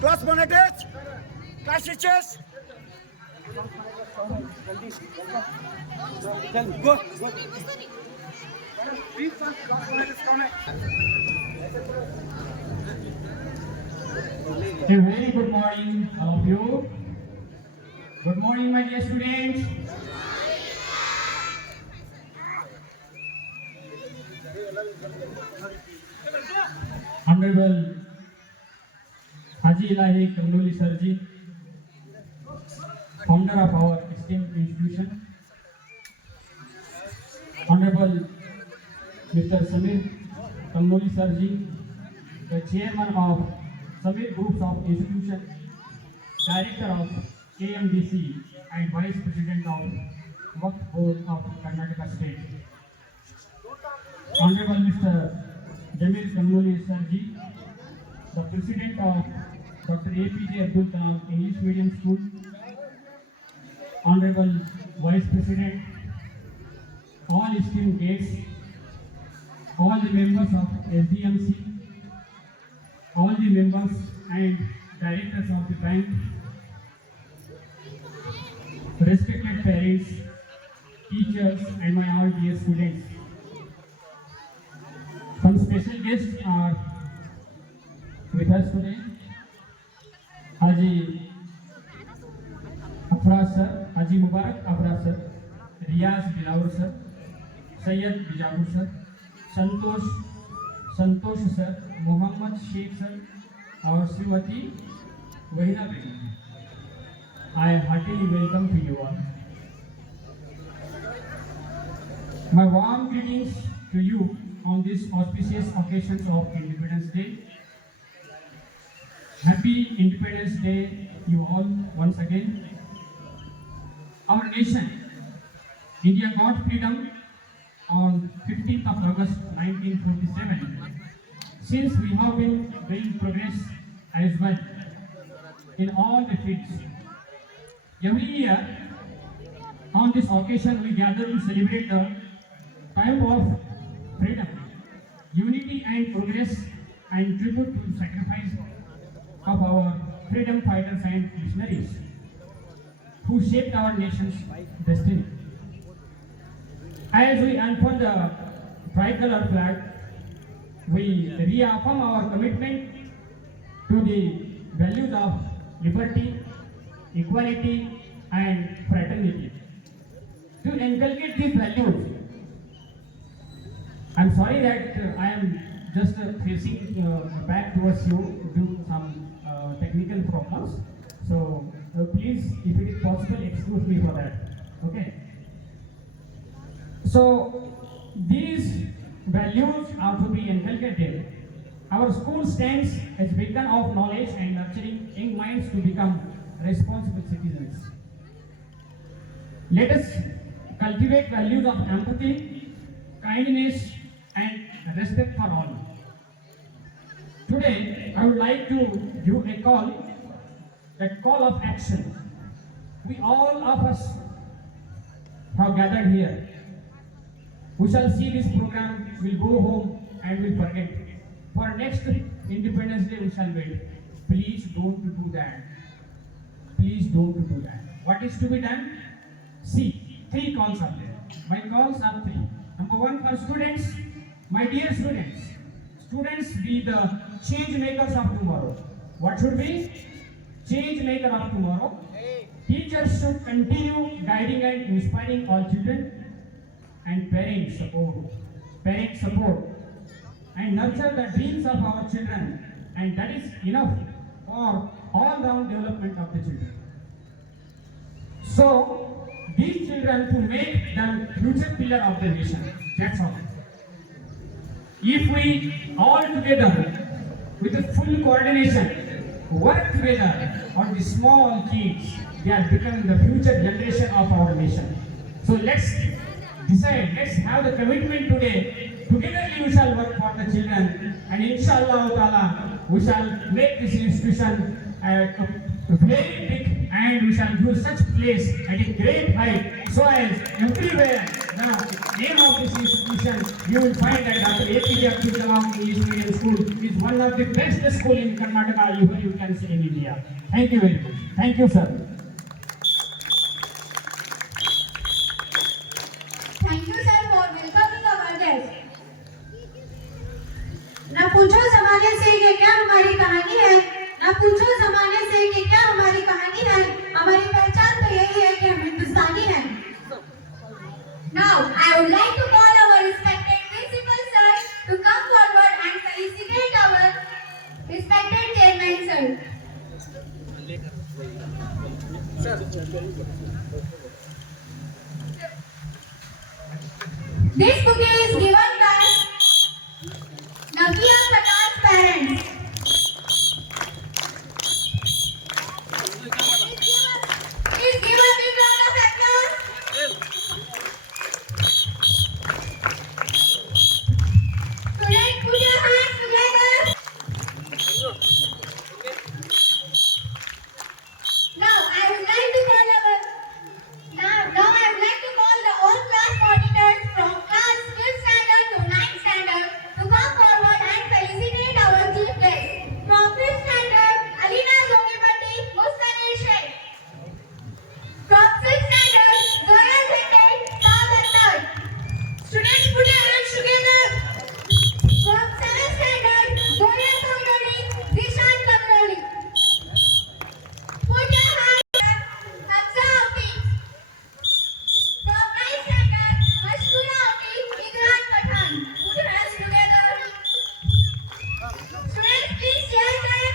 Class monitors, class teachers. Go. Please, class monitors come. A very good morning, all of you. Good morning, my dear students. Honorable Haji Ilahi Kamnuli Sarji, founder of our esteemed institution. Honorable Mr. Samir Kamnuli Sarji, the chairman of Samir Groups of Institution, director of KMDC and vice president of Waqf Board of Karnataka State. Honorable Mr. Jamil Kamnuli Sarji, the president of Dr. APJ Abdul Kalam English Medium School. Honorable Vice President, all esteemed guests, all the members of SDMC, all the members and directors of the bank, respected parents, teachers, and my all dear students. Some special guests are with us today. Haji Afraz sir, Haji Mubarak Afraz sir, Riyaz Bilawar sir, Sayyid Bijabur sir, Santosh sir, Muhammad Sheikh sir, और श्रीमती वहीदा बेगम. I heartily welcome to you all. My warm greetings to you on this auspicious occasion of Independence Day. Happy Independence Day, you all, once again. Our nation, India, got freedom on 15th of August 1947. Since we have been doing progress as well in all the fields. Every year, on this occasion, we gather to celebrate the time of freedom, unity and progress, and tribute to the sacrifice of our freedom fighters and missionaries who shaped our nation's destiny. As we unfold the tricolor flag, we reaffirm our commitment to the values of liberty, equality, and fraternity. To inculcate these values, I'm sorry that I am just facing back towards you due to some technical problems. So please, if it is possible, excuse me for that. Okay. So these values are to be inculcated. Our school stands as a beacon of knowledge and nurturing young minds to become responsible citizens. Let us cultivate values of empathy, kindness, and respect for all. Today, I would like to give a call of action. We all of us have gathered here. We shall see this program, we'll go home and we'll forget. For next Independence Day, we shall wait. Please don't do that. Please don't do that. What is to be done? See, 3 calls are there. My calls are 3. Number 1 for students. My dear students, students be the change makers of tomorrow. What should be? Change maker of tomorrow. Teachers should continue guiding and inspiring all children. And parents support and nurture the dreams of our children, and that is enough for all-round development of the children. So these children to make them future pillar of the nation. That's all. If we all together with a full coordination work together on the small kids, they are becoming the future generation of our nation. So let's decide, let's have the commitment today. Together we shall work for the children, and inshallah ta'ala we shall make this institution very big, and we shall do such place at a great height, so as everywhere the name of this institution, you will find that Dr. APJ Abdul Kalam English Medium School is one of the best school in Karnataka, you can say in India. Thank you very much. Thank you, sir. Thank you, sir, for welcoming our guests. ना पूछो जमाने से ये क्या हमारी कहानी है, ना पूछो जमाने से ये क्या हमारी कहानी है, हमारी पहचान तो यही है कि हम हिंदुस्तानी हैं. Now, I would like to call our respected principal sir to come forward and felicitate our respected chairman sir. This bouquet is given by Navya Patal's parents. Please give a big round of applause. Students, put your hands together. Now I would like to call the all class monitors from class 5th standard to 9th standard to come forward and felicitate our chief guest. From 5th standard, Alina Zogipati Mustanir Sheikh. From 6th standard, Zoya Zeke, Sagar Third. Students, put your hands together. From 7th standard, Zoya Tongoli, Dishan Kamroli. Put your hands together. Hamza Hafiz. From 9th standard, Mashkura Hafiz, Igran Pathan. Put your hands together. Students, please share them.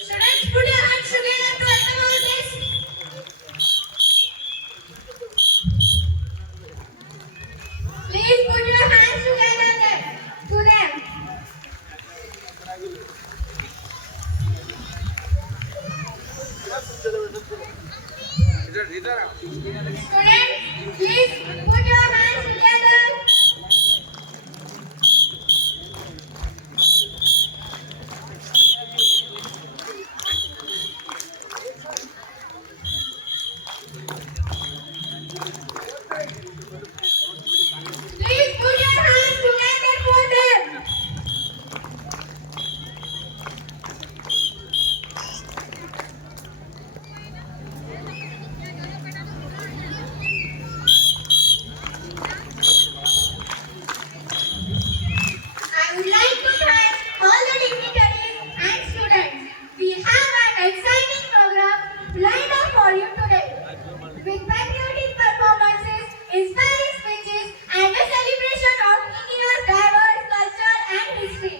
Students, put your hands together to welcome our guests. Please put your hands together there, to them. Students, please put your hands together. Please put your hands together for them. I would like to thank all the dignitaries and students. We have an exciting program lined up for you today, with patriotic performances, inspiring speeches, and a celebration of India's diverse culture and history.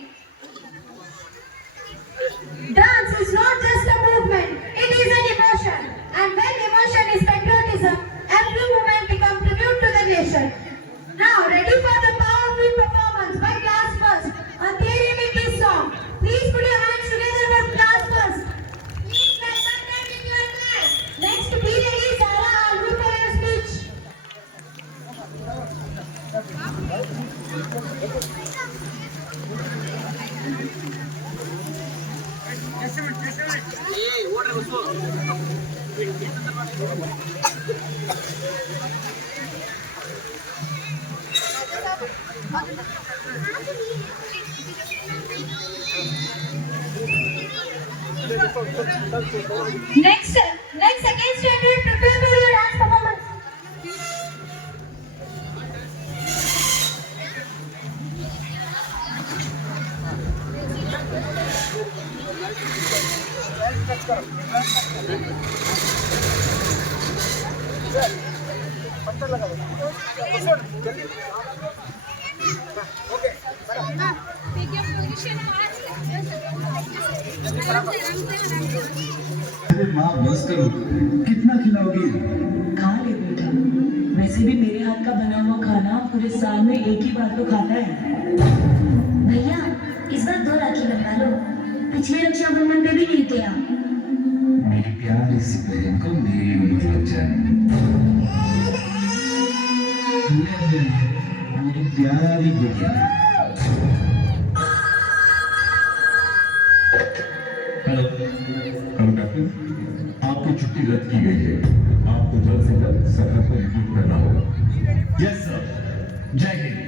Dance is not just a movement, it is an emotion. And when emotion is patriotism, every movement becomes tribute to the nation. Now, ready for the powerful performance by class first on Theory Mickey's song. Please put your hands together for class first. Please welcome them in your class. Next, be ready, Zara Alvu for your speech. Next, second standard, prepare for your dance performance. अरे माँ बस करो, कितना खिलाओगी? खा ले बेटा, वैसे भी मेरे हाथ का बना हुआ खाना पूरे साल में एक ही बार तो खाता है। भैया इस बार 2 राखी बनवा लो, पिछले रक्षाबंधन पे भी नहीं दिया। मेरी प्यारी सी बहन को मेरी उम्मीद लग जाए। मेरी प्यारी गुड़िया। तो जल्द से जल्द सरकार को रिपोर्ट करना होगा। यस सर, जय Hind.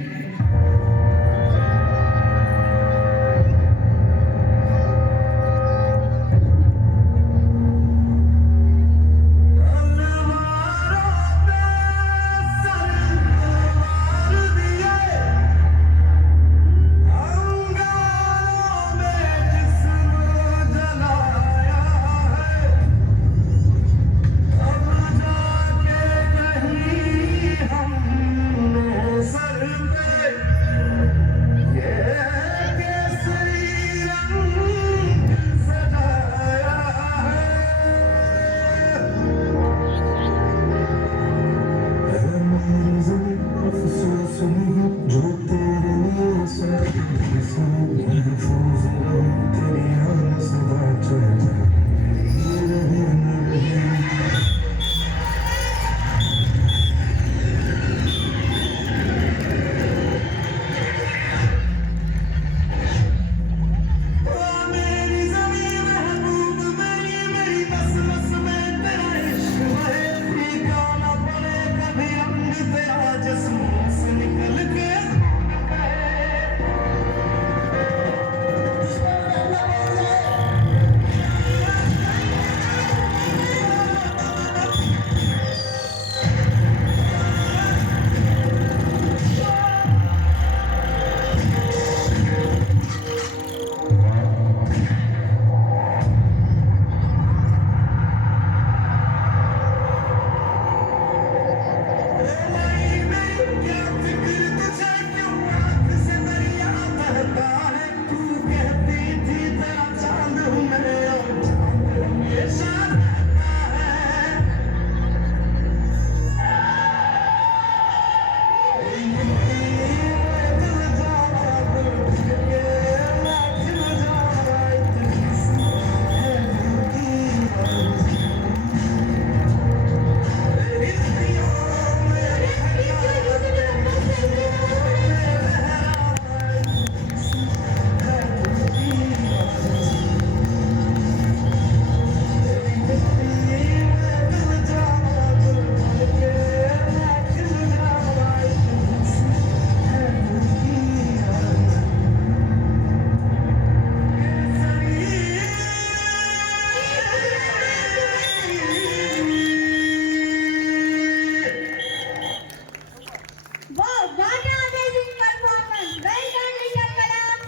Wow, what an amazing performance! Well done, little Kalam.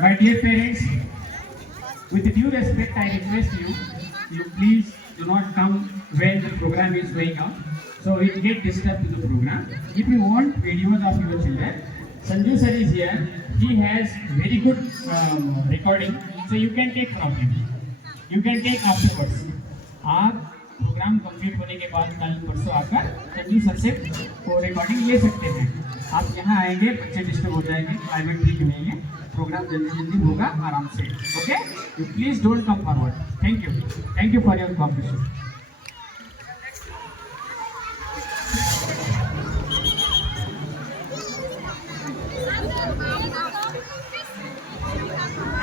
My dear parents, with due respect, I request you, please do not come when the program is going on. So it get disturbed to the program. If you want videos of your children, Sanju sir is here. He has very good recording, so you can take from him. You can take afterwards. आप programme complete होने के बाद कल परसों आकर Sanju sir से वो recording ले सकते हैं। आप यहाँ आएंगे, बच्चे डिस्टर्ब हो जाएंगे, क्लाइमेट ठीक नहीं है, प्रोग्राम जल्दी जल्दी होगा आराम से। Okay, you please don't come forward. Thank you for your competition.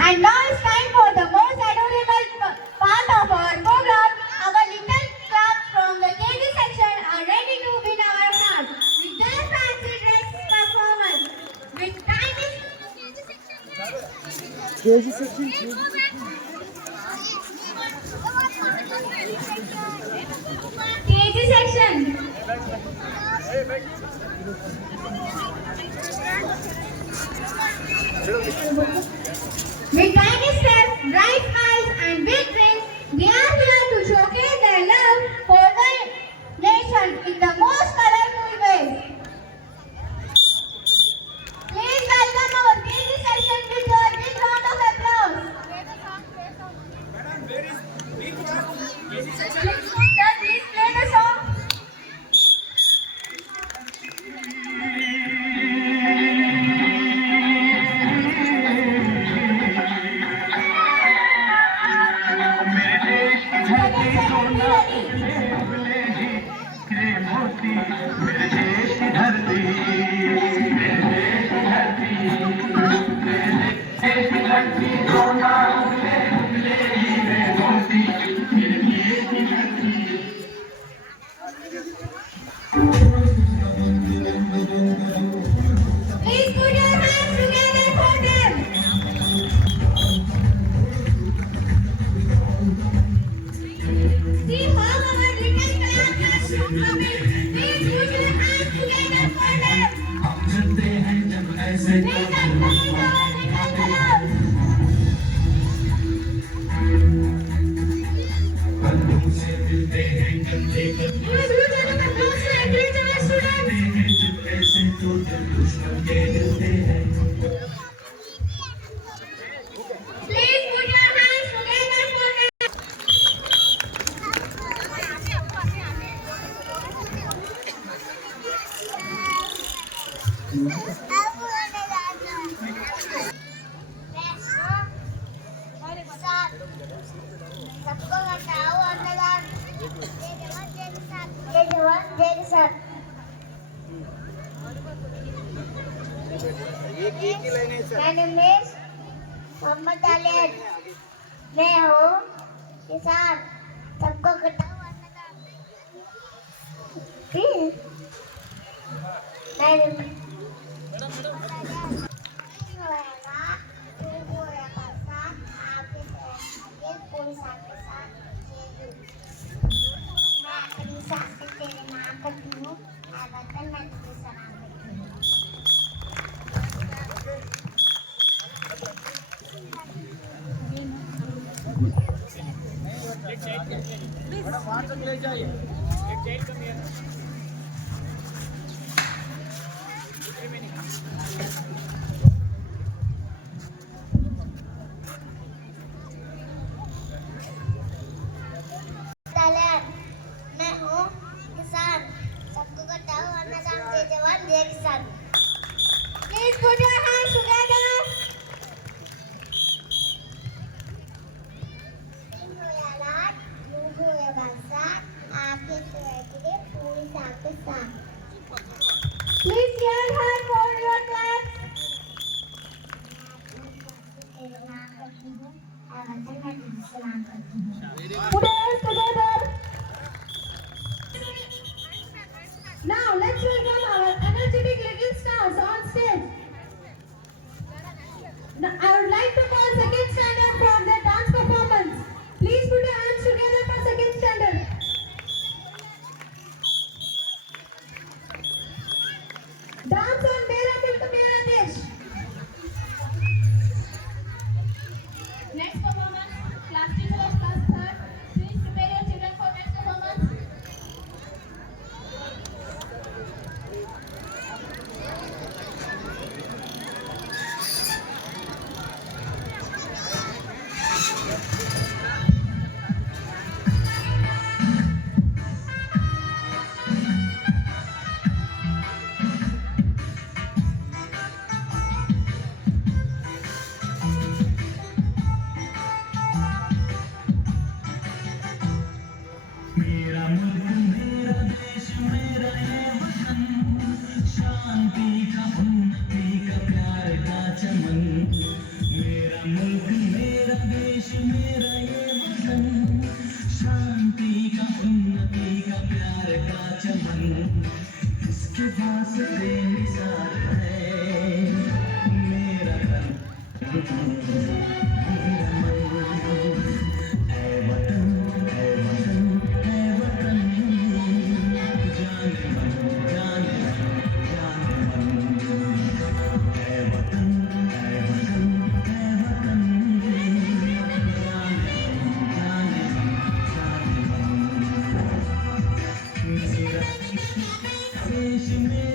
And now it's time for the most adorable part of our program. Our little clubs from the KG section are ready to win our hearts with their fancy dress performance. With tiny KG section. With tiny steps, bright smiles, and big dreams, they are here to showcase their love for the nation in the most colorful ways. Please welcome our KG section with a big round of applause. Madam, where is big class? KG section. Sir, please play the song. धरती सबको बताओ अन्नदान जय जवान जय किसान एक ही लाइन है sir. My name is Mohammad Aliya मैं हूँ किसान सबको बताओ अन्नदान My name is मैं अपनी सांस से तेरे नाम करती हूँ मैं वतन मैं तुझे सलाम करती हूँ मैडम वहाँ तक ले जाइए। एक साइड कम हियर। मैं हूँ किसान सबको बताओ अन्नदान जय जवान जय किसान Please put your hands together. Sing ho ya laat, move ho ya basa, aapke toegire puri saake saak. Please hear her for your claps. तेरे नाम करती हूँ, वतन मैं तुझे सलाम करती हूँ. Put your hands together. Now let's welcome our energetic little stars on stage. Now, I would like to call second standard for their dance performance. Please put your hands together for second standard. Dance on Mera Mulk Mera Desh. Next performance, class teacher of class 3rd. Please prepare your children for next performance. मेरा मुल्क मेरा देश मेरा ये वतन शांति का उन्नति का प्यार का चमन मेरा मुल्क मेरा देश मेरा ये वतन शांति का उन्नति का प्यार का चमन इसके पास बेमिसाल है मेरा तन मेरा मन ऐ वतन ऐ वतन ऐ वतन जाने मन जाने मन ऐ वतन ऐ वतन ऐ वतन जाने मन मेरा देश मेरा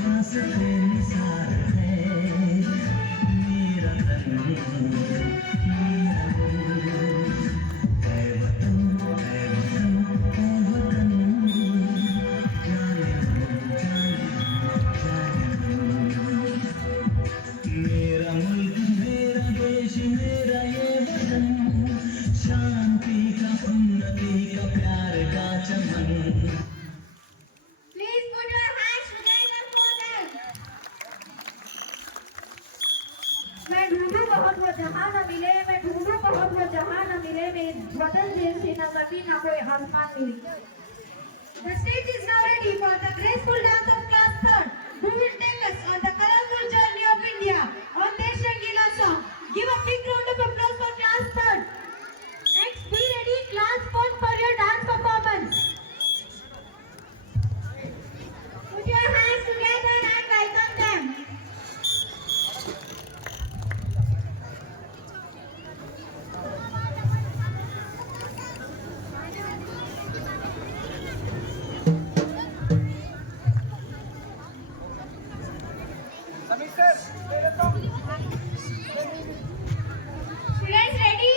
खास बेमिसाल है मेरा तन मेरा मन है वतन है वतन है वतन जाने मेरा मुल्क मेरा देश मेरा ये वतन शांति का उन्नति का प्यार का चमन Please put your hands together for them. मैं ढूंढूं बहुत वो जहां न मिले, मैं ढूंढूं बहुत वो जहां न मिले, मेरे वतन जैसी न कभी न कोई आसमान मिले. The stage is now ready for the graceful dance of class third, who will take us on the colorful journey of India on their Shangila song. Give a big round of applause for class third. Next, be ready, class fourth, for your dance performance. Put your hands together and welcome them. Sameer sir ले लेता हूँ Students ready?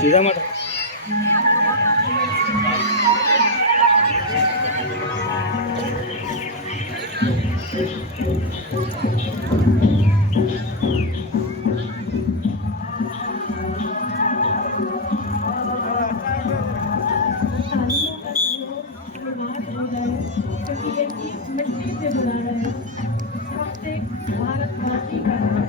सीधा मत क्योंकि ये चीज मिट्टी से बना है, प्रत्येक भारतवासी का है।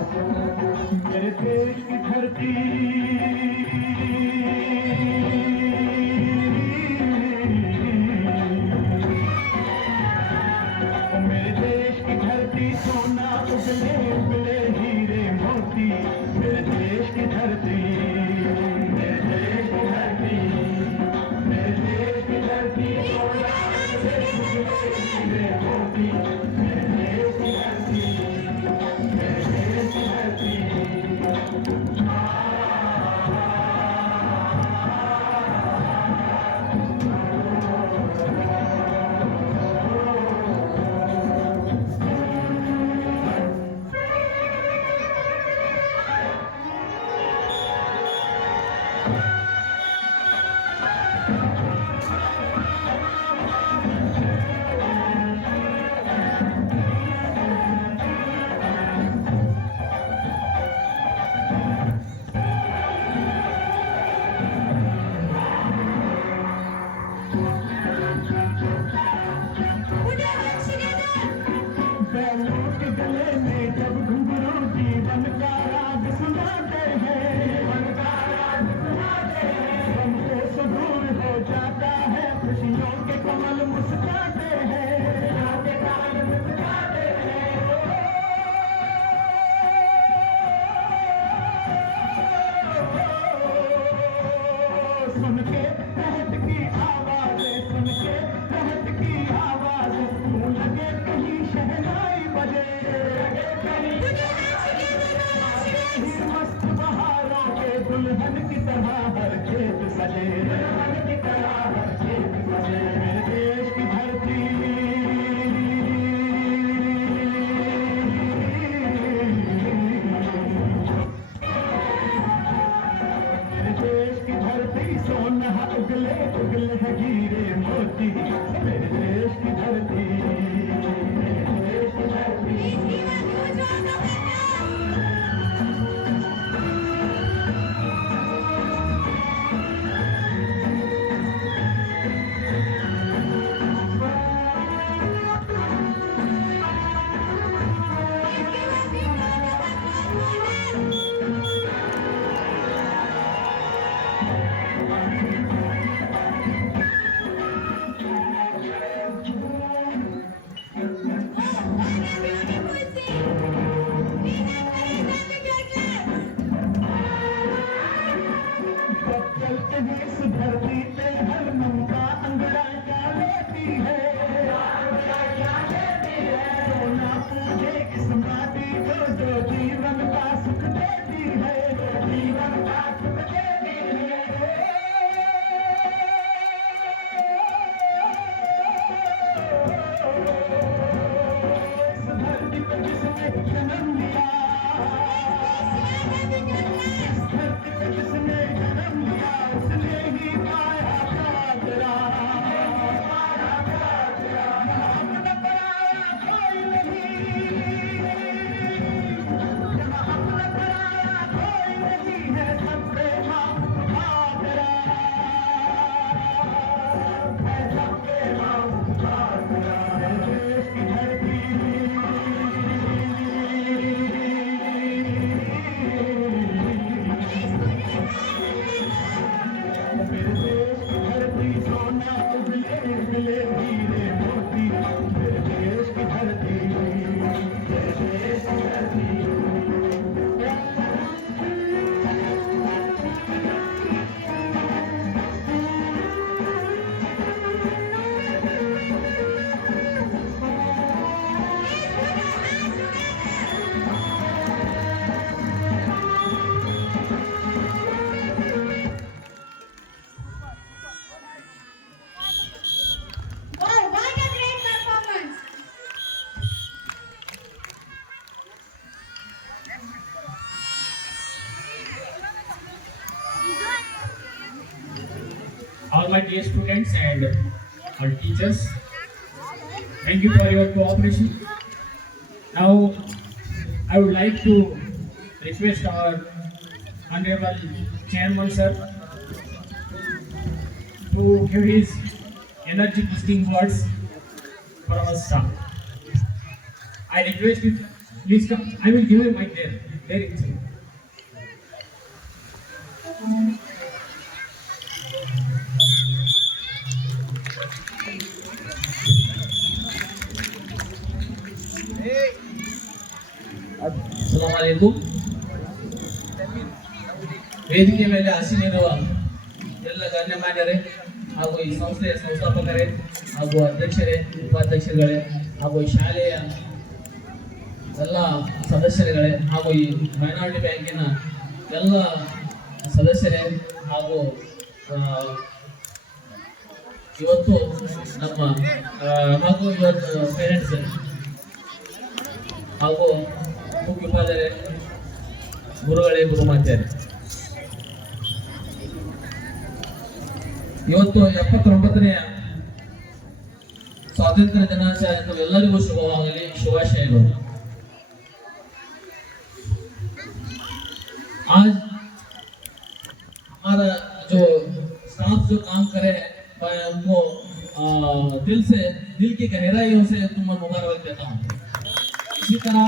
मेरे देश की धरती मेरे देश की धरती सोना उगले उगले हीरे मोती मेरे देश की धरती मेरे देश की धरती मेरे देश की धरती सोना उगले उगले हीरे मोती मेरे देश की धरती मेरे देश की धरती बैलों के गले में जब घुंघरू जीवन का राज सुनाते हैं जीवन का राज सुनाते हैं गम से सुदूर हो जाता है खुशियों के कमल मुस्कुराते हैं खुशियों के कमल मुस्कुराते हैं सुन के तहत की आवाज़ें सुन के तहत की आवाज़ें यूं लगे कहीं शहनाई बजे मस्त बहारों के दुल्हन की तरह हर खेत सजे दुल्हन की तरह हर खेत सजे मेरे देश की धरती मेरे देश की धरती सोना उगले उगले है हीरे मोती मेरे देश की धरती मेरे देश की धरती all my dear students and our teachers. Thank you for your cooperation. Now, I would like to request our Honorable Chairman Sir to give his energy boosting words for our staff. I request you, please come. I will give you my there itself. ಅಸ್ಸಲಾಮಲೈಕುಂ. ವೇದಿಕೆ ಮೇಲೆ ಆಸೀನರಿರುವ ಎಲ್ಲ ಗಣ್ಯಮಾನ್ಯರೇ ಹಾಗೂ ಈ ಸಂಸ್ಥೆಯ ಸಂಸ್ಥಾಪಕರೇ ಹಾಗೂ ಅಧ್ಯಕ್ಷರೇ, ಉಪಾಧ್ಯಕ್ಷರುಗಳೇ ಹಾಗೂ ಈ ಶಾಲೆಯ ಎಲ್ಲ ಸದಸ್ಯರುಗಳೇ ಹಾಗೂ ಈ ಮೈನಾರಿಟಿ ಬ್ಯಾಂಕಿನ ಎಲ್ಲ ಸದಸ್ಯರೇ ಹಾಗೂ ಇವತ್ತು ನಮ್ಮ ಹಾಗೂ ಇವತ್ತು ಪೇರೆಂಟ್ಸ್ ಹಾಗೂ ಮುಖ್ಯೋಪಾಧ್ಯಾಯರೇ, ಗುರುಗಳೇ, ಗುರುಮಾತೆಯರೇ, ಇವತ್ತು 79ನೇ स्वातंत्र दिनाचರಣೆ ಎಲ್ಲರಿಗೂ ಶುಭವಾಗಲಿ, ಶುಭಾಶಯಗಳು. आज हमारा जो स्टाफ जो काम करे मैं उनको दिल की गहराइयों से तुम मुबारक देता हूँ. इसी तरह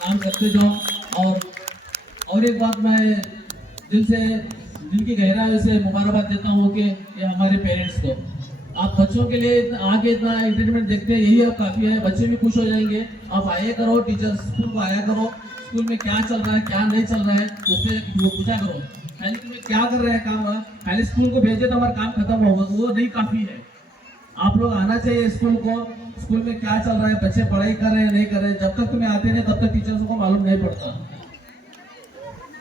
काम करते जाओ. और एक बात मैं दिल की गहराई से मुबारकबाद देता हूँ कि ये हमारे पेरेंट्स को, आप बच्चों के लिए आगे इतना एंटरटेनमेंट देखते हैं, यही अब काफ़ी है. बच्चे भी खुश हो जाएंगे. आप आया करो, टीचर्स स्कूल को आया करो, स्कूल में क्या चल रहा है क्या नहीं चल रहा है उससे पूछा करो. पहले तुम्हें क्या कर रहे हैं काम, पहले स्कूल को भेजे तो हमारा काम खत्म होगा, वो नहीं काफ़ी है. आप लोग आना चाहिए स्कूल को. स्कूल में क्या चल रहा है, बच्चे पढ़ाई कर रहे हैं नहीं कर रहे हैं, जब तक तुम्हें आते नहीं तब तक टीचर्स को मालूम नहीं पड़ता.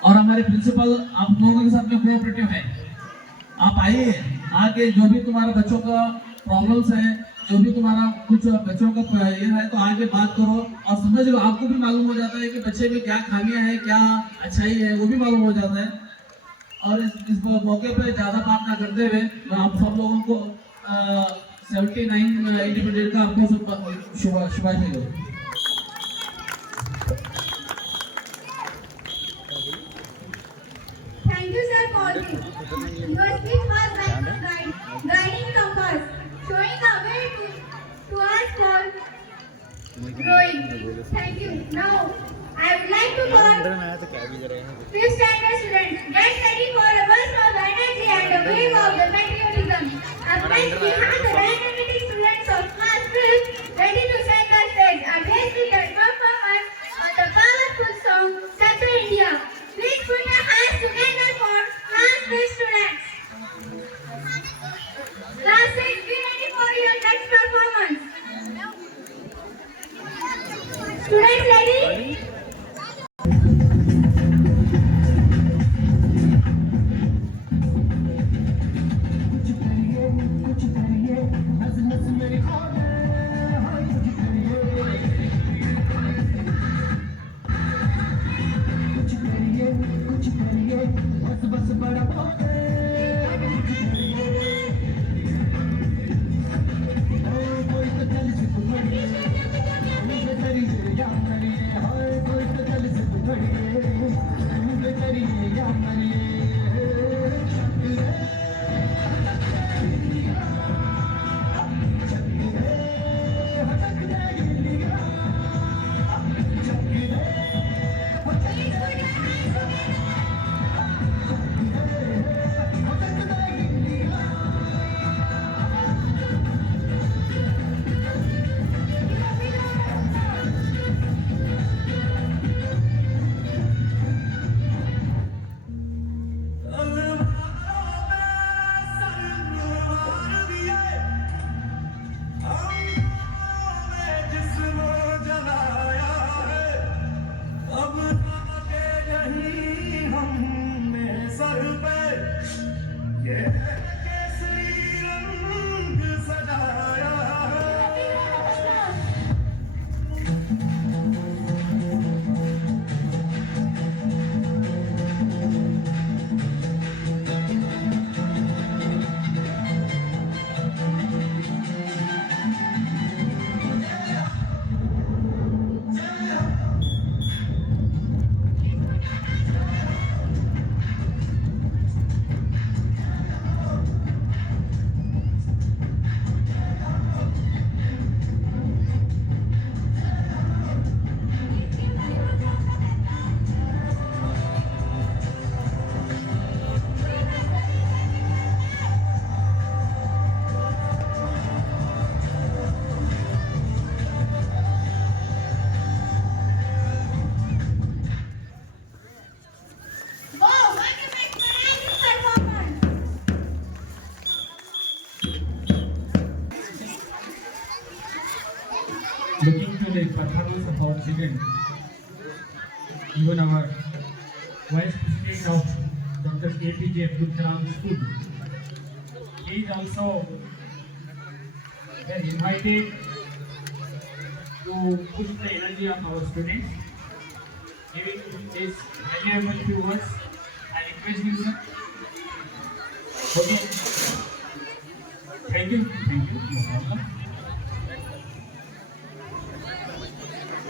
और हमारे प्रिंसिपल आप लोगों के साथ में कोऑपरेटिव है. आप आइए, आके जो भी तुम्हारे बच्चों का प्रॉब्लम्स है, जो भी तुम्हारा कुछ बच्चों का ये है तो आगे बात करो और समझ लो. आपको भी मालूम हो जाता है कि बच्चे में क्या खामियां हैं, क्या अच्छाई है, वो भी मालूम हो जाता है. और इस मौके पे ज़्यादा बात ना करते हुए मैं आप सब लोगों को 79 इंडिपेंडेंट का आपको शुभाशय दो. Thank you, sir, for this. Your speech was like a guiding compass, showing the way to us for growing. Thank you. Now, I would like to call 5th standard students. Get ready for a burst of energy and a wave of the patriotism. Up next, we have the dynamic students of class 5th ready to set the stage against the performance on the powerful song Sata India. Please put your hands together for class 5th students. Class 6, be ready for your next performance. Students ready? performance of our children. Even our Vice President of Dr. APJ Abdul Kalam School, he is also invited to push the energy of our students. Giving his valuable few words, I request him, sir. Okay. Thank you. No problem.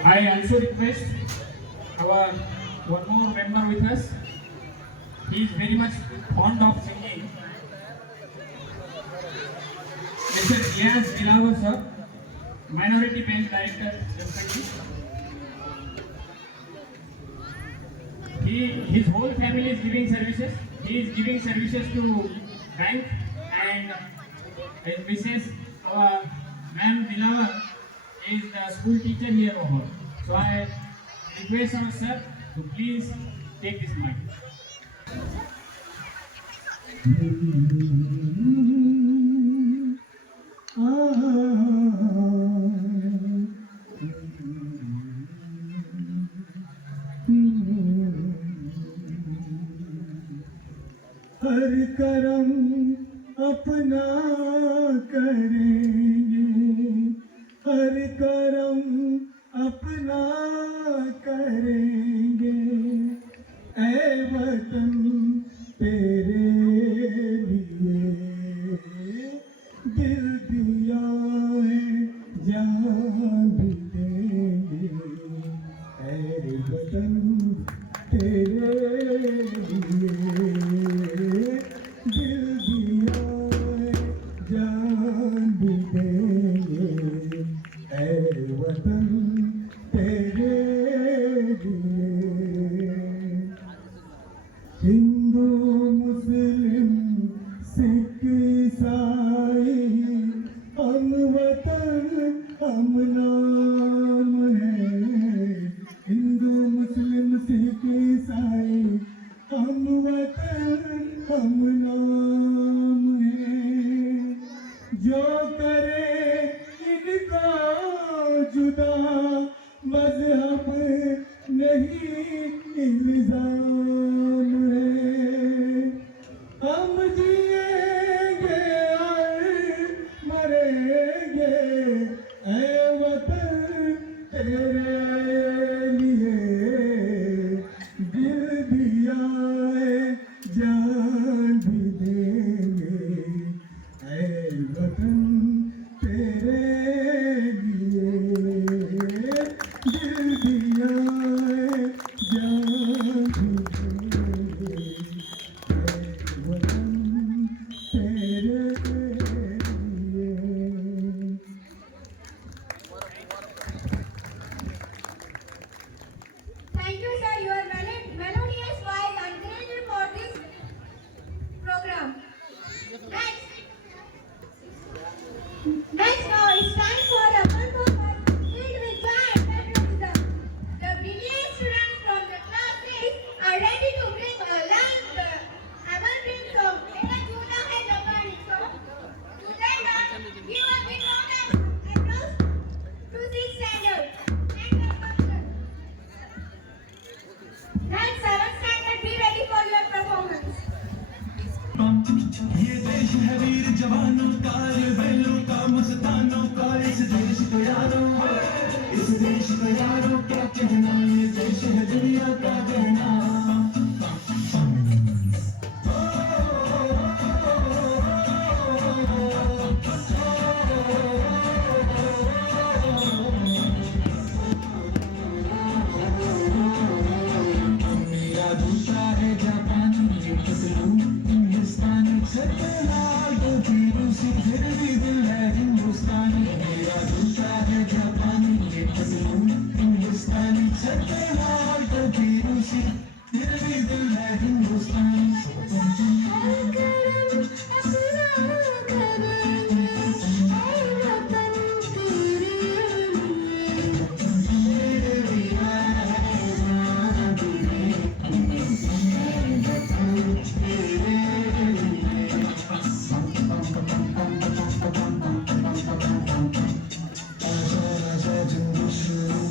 I also request our one more member with us. He is very much fond of singing. Mr. Iyaz Dilawar, sir, Minority Bench Director, respectively. His whole family is giving services. He is giving services to bank, and Mrs. Ma'am Dilawar is the school teacher here over. So I request our sir to please take this mic. हर करम अपना करेंगे, हर करम अपना करेंगे, ऐ वतन तेरे लिए दिल दिया है, जान भी देंगे, ऐ वतन तेरे लिए दिल दिया है, जान भी देंगे, ऐ वतन तेरे लिए। हिंदू मुस्लिम सिख ईसाई हम वतन हम नाम है, हिंदू मुस्लिम सिख ईसाई हम वतन हम नाम है। जो करे इनका जुदा मजहब नहीं इल्जाम है, हम जिएंगे और मरेंगे, ऐ वतन तेरे लिए दिल दिया है, जान भी देंगे, ऐ वतन तेरे लिए दिल दिया है, जान भी देंगे, ऐ वतन तेरे लिए। Thank you, sir. Your melodious voice and created for this program. Next now it's time for a performance filled with joy and patriotism. The brilliant students from the class 6 are ready to bring alive the evergreen song, Mera Jhoota Hai Jawani song. To them, give a big round of applause to this standard and the master. Next, 7th standard, be ready for your performance. ये देश है वीर जवानों का, ये बैलों का, मस्तानों का, इस देश को यारो, इस देश को यारो क्या कहना, ये देश है दुनिया का कहना। मेरा दूसरा है जापानी, ये पतलून हिंदुस्तानी, सतलाल तो फिर उसी फिर भी दिल है हिंदुस्तानी। मेरा दूसरा है जापानी, ये पतलून हिंदुस्तानी, सतलाल तो फिर उसी फिर भी दिल है हिंदुस्तानी। हर करम अपना करेंगे, ऐ वतन तेरे लिए जान भी देंगे, ऐ वतन तेरे लिए। आजा आजा जंग शुरू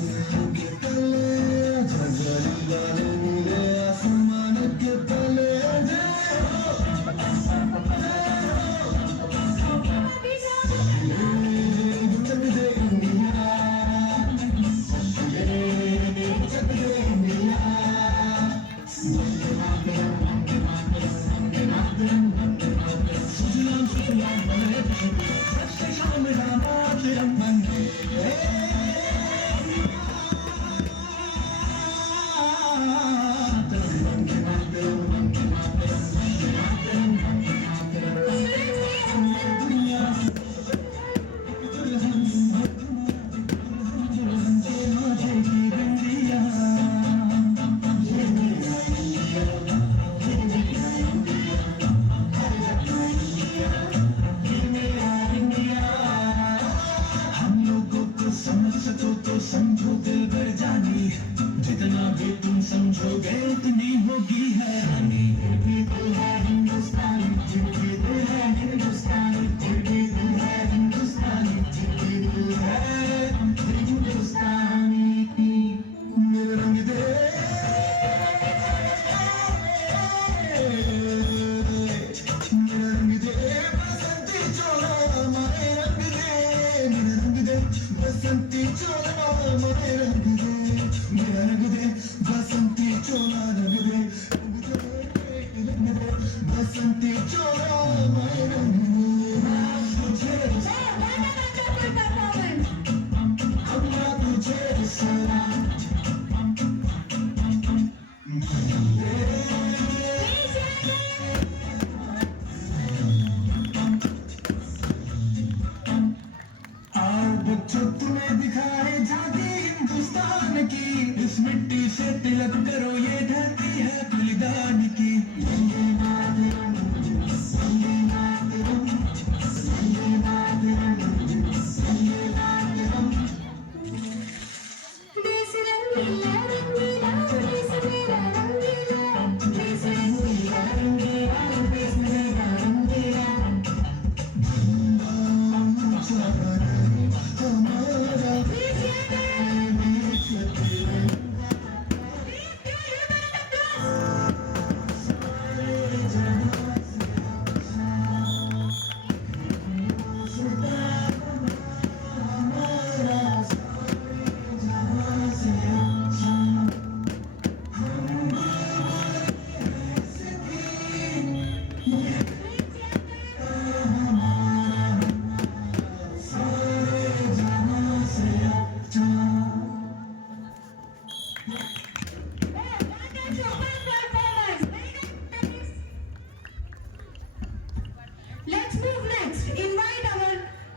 Let's move next.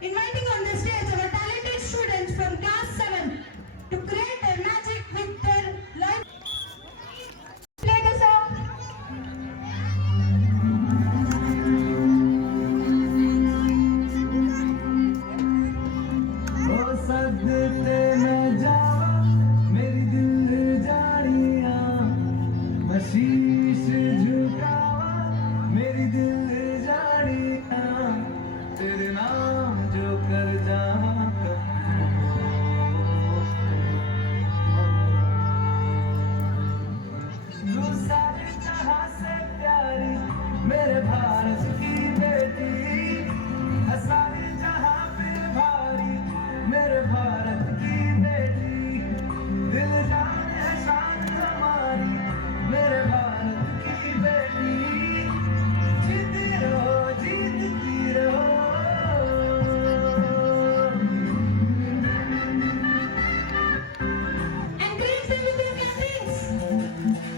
Inviting on the stage our talented students from class 7 to create their magic with their life. Play the song. ओ सदते मैं जावा मेरी दिल जानिया मैं शीश झुकावा मेरी दिल जानिया तेरे नाम जो कर जावा तू सारी जहां से प्यारी मेरे भारत की बेटी है सारी जहां पे भारी मेरे भारत की बेटी दिल जान है शान हमारी मेरे भारत की बेटी जीती रहो जीतती रहो Encourage them with your campaigns.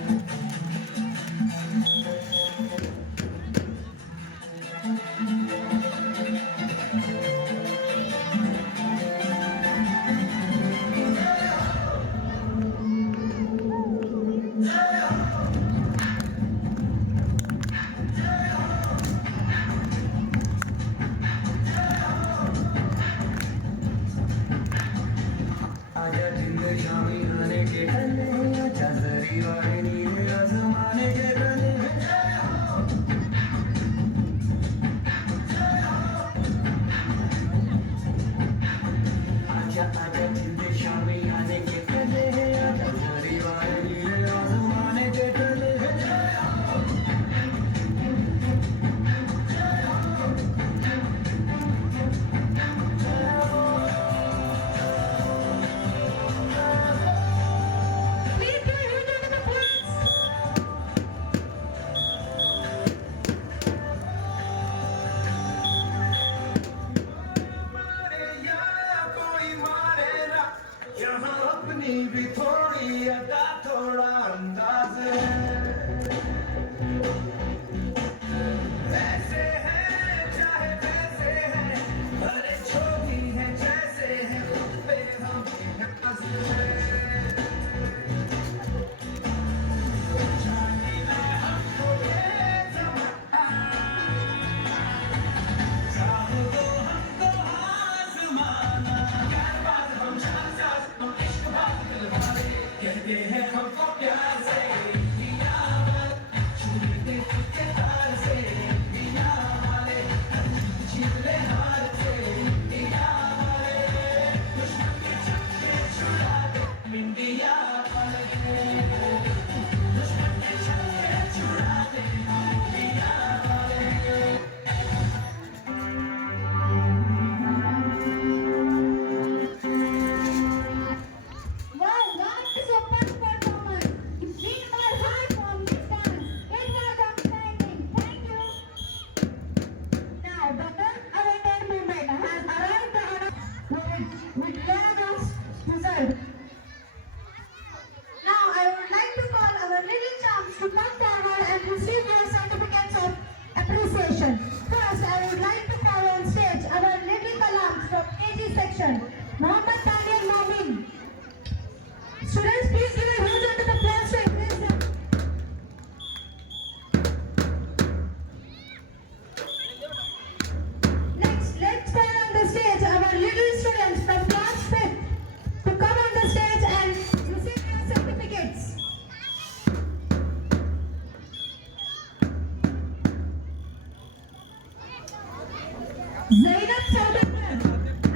Zainab Saudakar,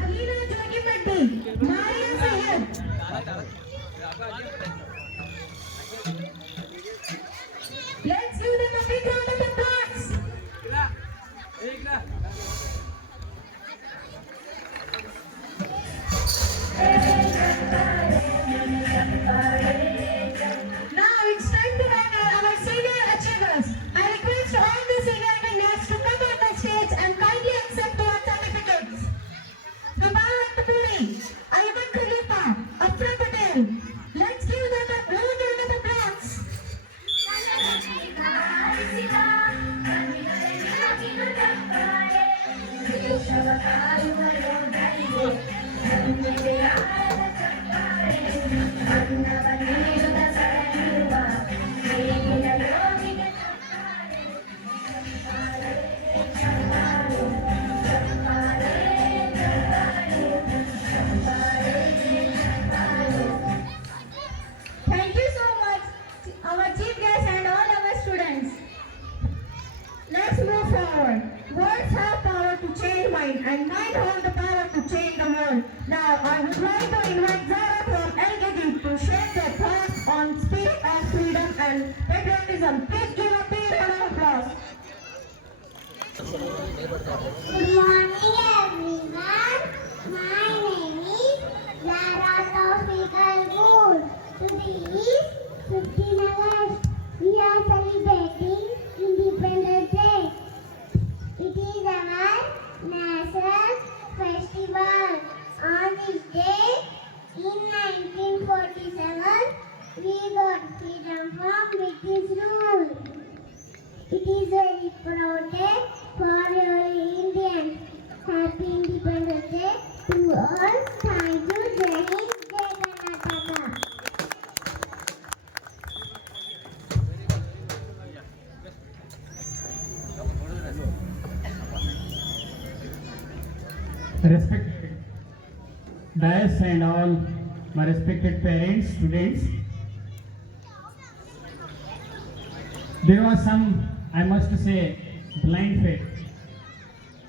Alina Jogipatti, Maria Sayed. Let's give them a big round of applause. Now it's time to honor our senior achievers. I request all the senior attendants to come on the stage and kindly accept their certificates. Vivahat Puri, Ayman Khalifa, Afra Patel. Let's give them a big round of applause. Thank you so much, our chief guests and all our students. Let's move forward. Words have power to change mind, and mind hold the power to change the world. Now, I would like to invite Zara from LKG to share their thoughts on spirit of freedom and patriotism. Please give a big round of applause. Good morning everyone. My name is Zara Tawfiq Al-Ghul. Today is 15 August. We are celebrating Independence Day. It is our national festival. On this day, in 1947, we got freedom from British rule. It is very proud day for your Indians. Happy Independence Day to all. Thank you. Jai Hind, Jai Karnataka. Respected dais and all my respected parents, students. There was some, I must say, blind faith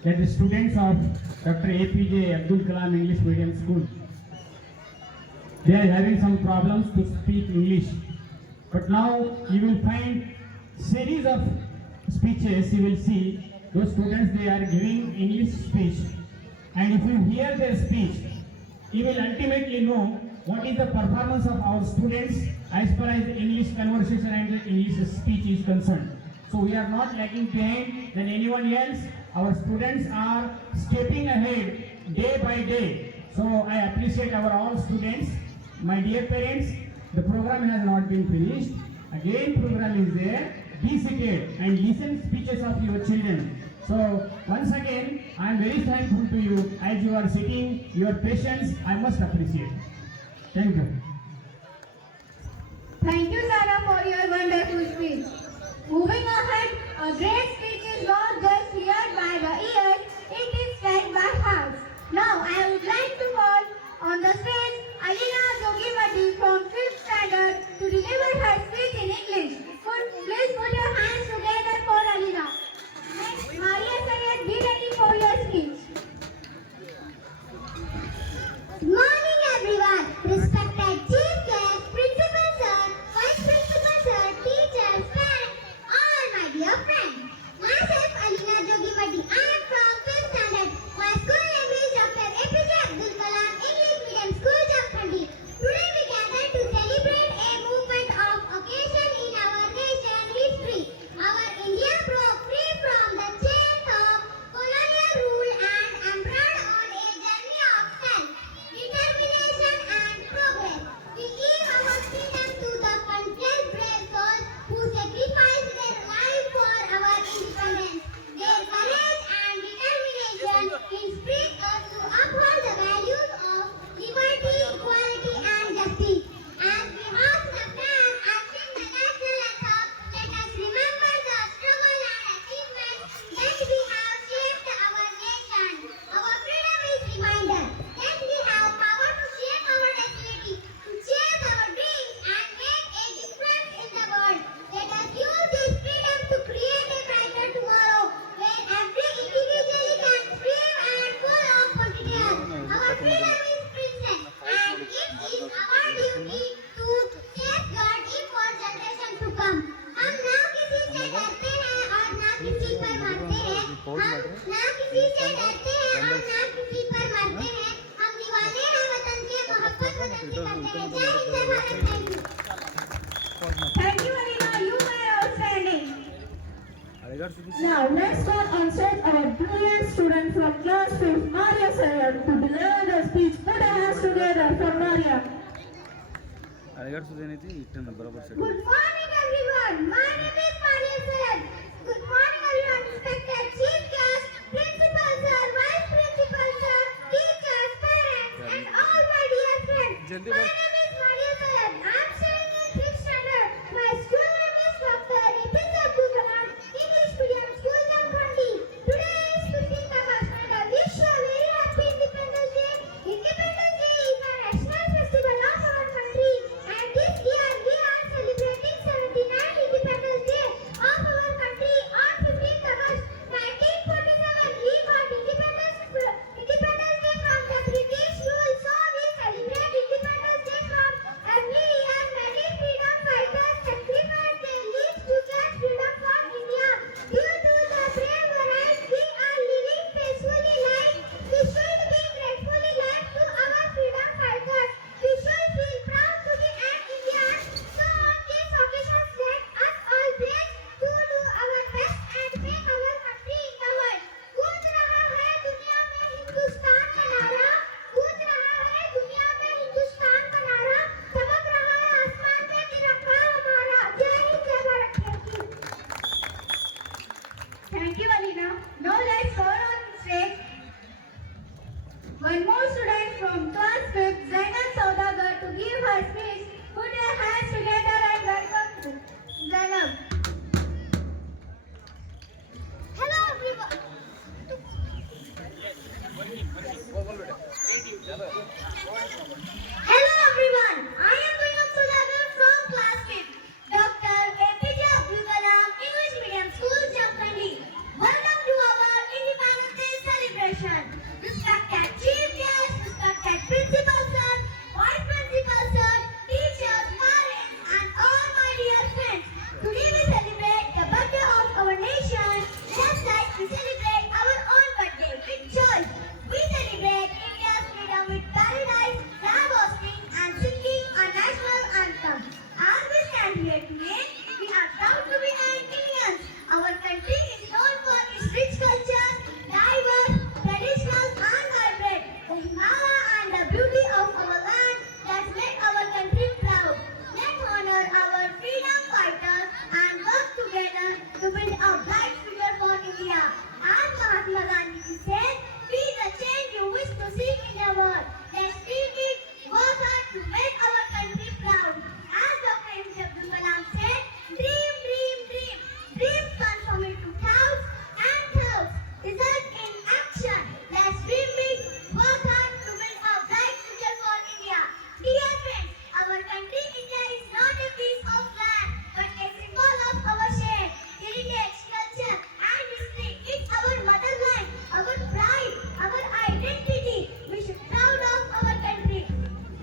that the students of Dr. APJ Abdul Kalam English Medium School, they are having some problems to speak English. But now you will find series of speeches, you will see those students, they are giving English speech. And if you hear their speech, you will ultimately know what is the performance of our students as far as English conversation and English speech is concerned. So we are not lagging behind than anyone else. Our students are stepping ahead day by day. So I appreciate our all students. My dear parents, the program has not been finished. Again, program is there. Be seated and listen speeches of your children. So once again, I am very thankful to you as you are sitting. Your patience I must appreciate. Thank you. Thank you, Zara, for your wonderful speech. Moving ahead, a great speech is not just heard by the ears, it is felt by hearts. Now, I would like to call on the stage Alina Jogipatti from 5th standard to deliver her speech in English. Please put your hands together for Alina. Next, Maria Sayed, be ready for your speech. Good morning, everyone. Respected chief guest, principal sir, vice principal sir, teachers, parents. करते हैं, हम ना किसी से डरते हैं, हम ना किसी पर मरते हैं, हम दीवाने हैं वतन के, मोहब्बत वतन की करते हैं। जय हिंद, जय Bharat, thank you. Thank you, Alina. You were outstanding. Now let's call on stage our brilliant student from class 5, Maria Sayed, to deliver the speech. Put our hands together for Maria. Good morning, everyone. My name is Maria Sayed. Good morning, everyone. Respected chief guest, principal sir, vice principal sir, teachers, parents, and all my dear friends. My name is Maria Sayed. I am studying in 5th standard. My school name is Dr. APJ Abdul Kalam English Medium School, Jamkhandi. Today is 15th August, and I wish you a very happy Independence Day. Independence Day is a national festival of our country, and this year we are celebrating 79th Independence Day of our country on 15th August 1947. We got Independence Day from the British rule, so we celebrate Independence Day from every year. Many freedom fighters sacrificed their lives to get freedom from India. Due to the brave right we are living peacefully life. We should be gratefully life to our freedom fighters. We should feel proud to be an Indian. So on these occasions, let us all pledge to do our best and make our country in the world. गूंज रहा है दुनिया में हिंदुस्तान का नारा, गूंज रहा है दुनिया में हिंदुस्तान का नारा, चमक रहा है आसमान में तिरंगा हमारा। जय हिंद, जय Bharat, thank you. Thank you, Alina. Now let's call on stage one more student from class 5, Zainab Saudagar, to give her speech. Put your hands together and welcome Zainab. Hello everyone. Hello everyone. I am Zainab Saudagar from class 5, Dr. APJ Abdul Kalam English Medium School, Jamkhandi. Welcome to our Independence Day celebration. Respected chief guest, respected principal sir, vice principal sir, teachers, parents, and all my dear friends. Today we celebrate the birthday of our nation, just like we celebrate our own birthday with joy. We celebrate India's freedom with paradise, flag hosting, and singing our national anthem. As we stand here today, we are proud to be Indians. Our country is known for its rich culture, diverse, traditional, and vibrant. The Himalaya and the beauty of our land that make our country proud. Let's honor our freedom fighters and work together to build a bright future for India. As Mahatma Gandhi said, be the change you wish to see in the world. Let's dream it, work hard to make our country proud. As Dr. APJ Abdul Kalam said, dream, dream, dream. Dreams transform into clouds, and clouds result in action. Let's dream big, work hard to build a bright future for India. Dear friends, our country India is not a piece of land, but a symbol of our shared heritage, culture, and history. It's our motherland, our pride, our identity. We should be proud of our country.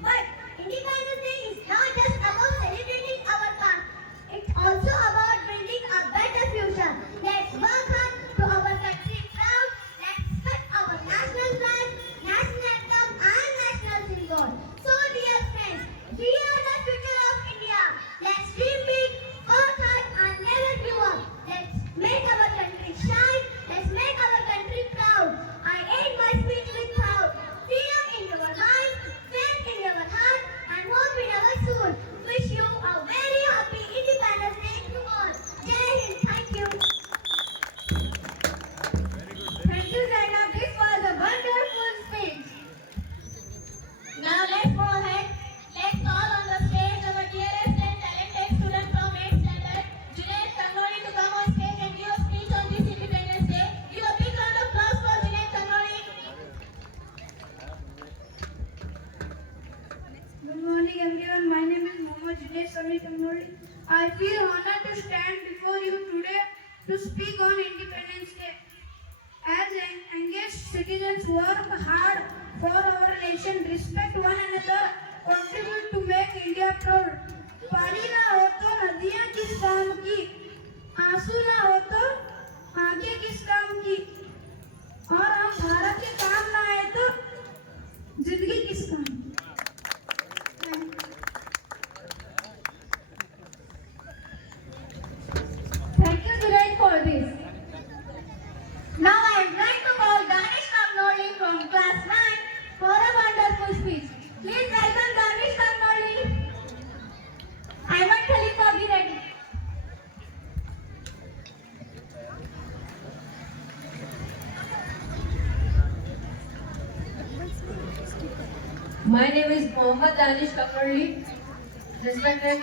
But Independence Day is not just about celebrating our past. It's also about building a better future. Let's work hard to our country proud. Let's respect our national flag, national anthem, and national symbol. So, dear friends, we are the future of India. Let's dream big, work hard, and never give up. Let's make our country shine. Let's make our country proud. I end my speech with proud. Freedom in your mind, faith in your heart, and hope in our soul. Wish you a very happy Independence Day to all. Jai Hind. Thank you. Thank you, Zainab. This was a wonderful speech. Now let's go ahead. Let's call on the stage our dearest and talented student from 8th standard, Junaid Tanglodi, to come on stage and give a speech on this Independence Day. Give a big round of applause for Junaid Tanglodi. Good morning everyone, my name is Mohammad Junaid Sami Tanglodi. I feel honored to stand before you today to speak on Independence Day. As engaged citizens work hard for our nation, respect one another, contribute to make India proud. पानी ना हो तो नदियाँ किस काम की, आंसू ना हो तो आगे किस काम My name is Mohammad Danish Kamarli. Respected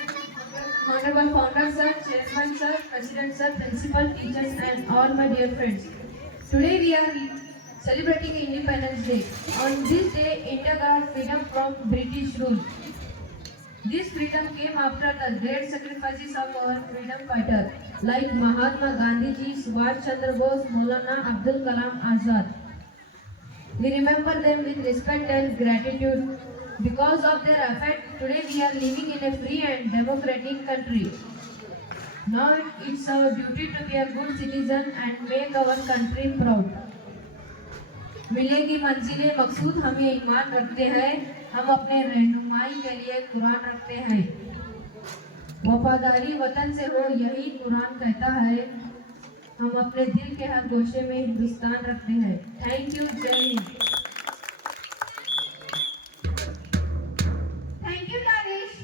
Honorable Founder Sir, Chairman Sir, President Sir, Principal, teachers and all my dear friends. Today we are celebrating Independence Day. On this day, India got freedom from British rule. This freedom came after the great sacrifices of our freedom fighters like Mahatma Gandhi, Subhash Chandra Bose, Maulana Abdul Kalam Azad. We remember them with respect and gratitude. Because of their effort, today we are living in a free and democratic country. Now it's our duty to be a good citizen and make our country proud. मिलेगी मंजिलें मकसूद हमें ईमान रखते हैं, हम अपने रहनुमाई के लिए कुरान रखते हैं। वफादारी वतन से हो यही कुरान कहता है, हम अपने दिल के हर गोशे में हिंदुस्तान रखते हैं। थैंक यू, जय Hind. Thank you, Danish.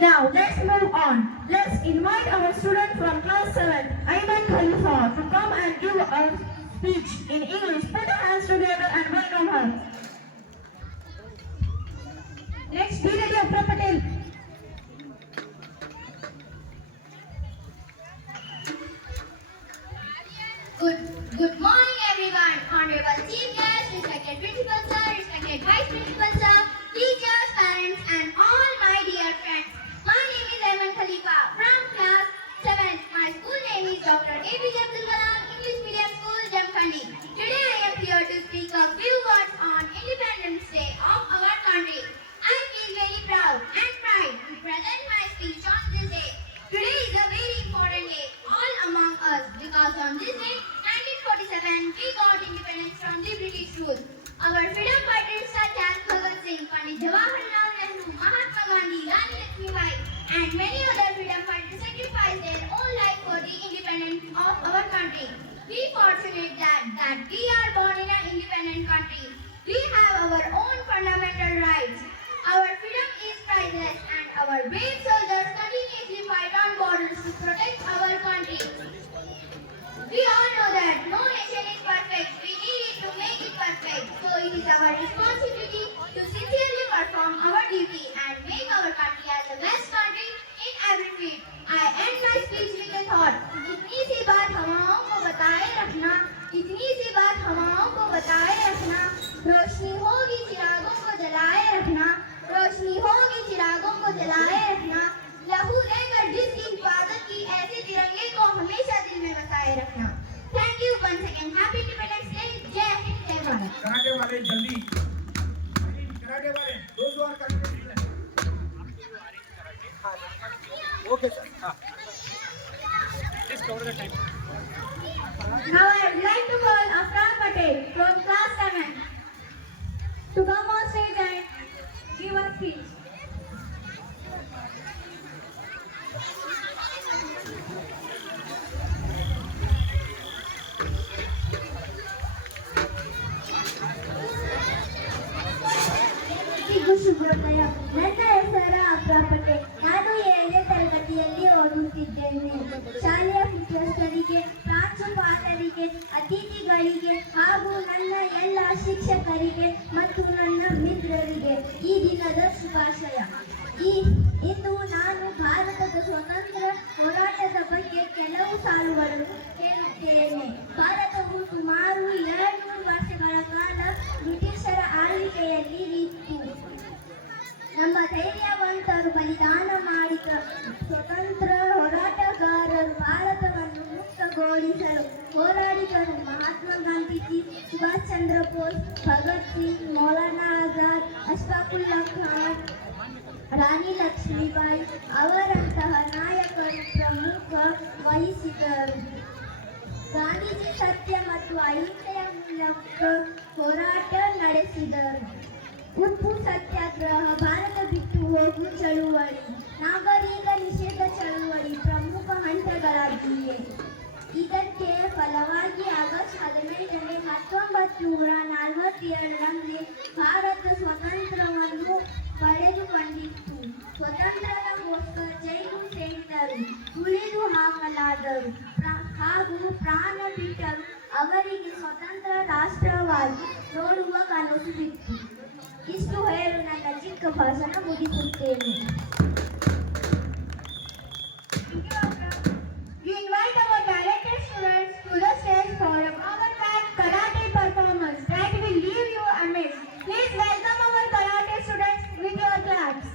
Now let's move on. Let's invite our student from class 7, Ayman Khalifa, to come and give a speech in English. Put your hands together and welcome her. Next, be ready, Afra Patel. Good morning, everyone. Honorable Chief Guest, respected Principal Sir, respected Vice Principal Sir, teachers, parents, and all my dear friends. My name is Ayman Khalifa from class 7th. My school name is Dr. APJ Abdul Kalam English Medium School, Jamkhandi. Today I am here to speak a few words on Independence Day of our country. I feel very proud and pride to present my speech on this day. Today is a very important day all among us because on this day, 1947, we got independence from the British rule. Our freedom fighters such as Bhagat Singh, Pandit Jawaharlal Nehru, Mahatma Gandhi, Rani Lakshmibai, and many other freedom fighters sacrificed their own life for the independence of our country. We fortunate that we are born in an independent country. We have our own fundamental rights. Our freedom is priceless and our brave soldiers continuously fight on borders to protect our country. We all know that no nation is perfect. We need it to make it perfect. So it is our responsibility to sincerely perform our duty and make our country as the best country in every field. I end my speech with a thought. इतनी सी बात हवाओं को बताए रखना, इतनी सी बात हवाओं को बताए रखना, रोशनी होगी चिरागों को जलाए रखना, रोशनी होगी चिरागों को जलाए रखना, लहू देकर जिसकी हिफाजत की ऐसे तिरंगे को हमेशा दिल में बसाए रखना। Thank you once again. Happy Independence Day. जय हिंद, जय भारत। कराटे वाले जल्दी, कराटे वाले, those who are confident. Okay, sir. Please cover the time. Now I would like to call Afra Patel from class 7 to come on stage and give a speech. ಶುಭೋದಯ. ನನ್ನ ಹೆಸರು ಅಫ್ರಾ ಪಟೇಲ್. ನಾನು 7ನೇ ತರಗತಿಯಲ್ಲಿ ಓದುತ್ತಿದ್ದೇನೆ. ಶಾಲೆಯ ಮುಖ್ಯಸ್ಥರಿಗೆ, ಪ್ರಾಂಶುಪಾಲರಿಗೆ, ಅತಿಥಿಗಳಿಗೆ ಹಾಗೂ ನನ್ನ ಎಲ್ಲ ಶಿಕ್ಷಕರಿಗೆ ಮತ್ತು ನನ್ನ ಮಿತ್ರರಿಗೆ ಈ ದಿನದ ಶುಭಾಶಯ. ಇಂದು ನಾನು ಭಾರತದ ಸ್ವತಂತ್ರ ಹೋರಾಟದ ಬಗ್ಗೆ ಕೆಲವು ಸಾಲುಗಳನ್ನು ಹೇಳುತ್ತೇನೆ. ಭಾರತವು ಸುಮಾರು 200 ವರ್ಷಗಳ ಕಾಲ ಬ್ರಿಟಿಷರ ಆಳ್ವಿಕೆಯಲ್ಲಿ ಇತ್ತು. ನಮ್ಮ ಧೈರ್ಯವಂತರು ಬಲಿದಾನ ಮಾಡಿದ ಸ್ವತಂತ್ರ ಹೋರಾಟಗಾರರು ಭಾರತವನ್ನು ಮುಕ್ತಗೊಳಿಸಲು ಹೋರಾಡಿದರು. ಮಹಾತ್ಮ ಗಾಂಧೀಜಿ, ಸುಭಾಷ್ ಚಂದ್ರ ಬೋಸ್, ಭಗತ್ ಸಿಂಗ್, ಮೌಲಾನಾ ಆಜಾದ್, ಅಶ್ಫಾಕುಲ್ಲಾ ಖಾನ್, ರಾಣಿ ಲಕ್ಷ್ಮೀಬಾಯಿ ಅವರಂತಹ ನಾಯಕರು ಪ್ರಮುಖ ವಹಿಸಿದರು. ಗಾಂಧೀಜಿ ಸತ್ಯ ಮತ್ತು ಅಹಿಂಸೆಯ ಮೂಲಕ ಹೋರಾಟ ನಡೆಸಿದರು. ಉಪ್ಪು ಸತ್ಯಾಗ್ರಹ, ಭಾರತ ಬಿಟ್ಟು ಹೋಗು ಚಳುವಳಿ, ನಾಗರಿಕ ನಿಷೇಧ ಚಳುವಳಿ ಪ್ರಮುಖ ಹಂತಗಳಾಗಿವೆ. ಇದಕ್ಕೆ ಫಲವಾಗಿ ಆಗಸ್ಟ್ 15 1947ರಲ್ಲಿ ಭಾರತ ಸ್ವಾತಂತ್ರ್ಯವನ್ನು ಪಡೆದುಕೊಂಡಿತ್ತು. ಸ್ವತಂತ್ರಗೋಸ್ಕರ ಜೈಲು ಸೇರಿದರು, ತುಳಿದು ಹಾಕಲಾದರು ಹಾಗೂ ಪ್ರಾಣ ಬಿಟ್ಟರು. ಅವರಿಗೆ ಸ್ವತಂತ್ರ ರಾಷ್ಟ್ರವಾಗಿ ನೋಡುವ ಕನಸು ಬಿತ್ತು. ಇಷ್ಟು ಹೇಳು ನನ್ನ ಚಿಕ್ಕ ಭಾಷಣ ಮುಗಿಸುತ್ತೇನೆ. We invite our talented students to the stage for a power-packed karate performance that will leave you amazed. Please welcome our karate students with your claps.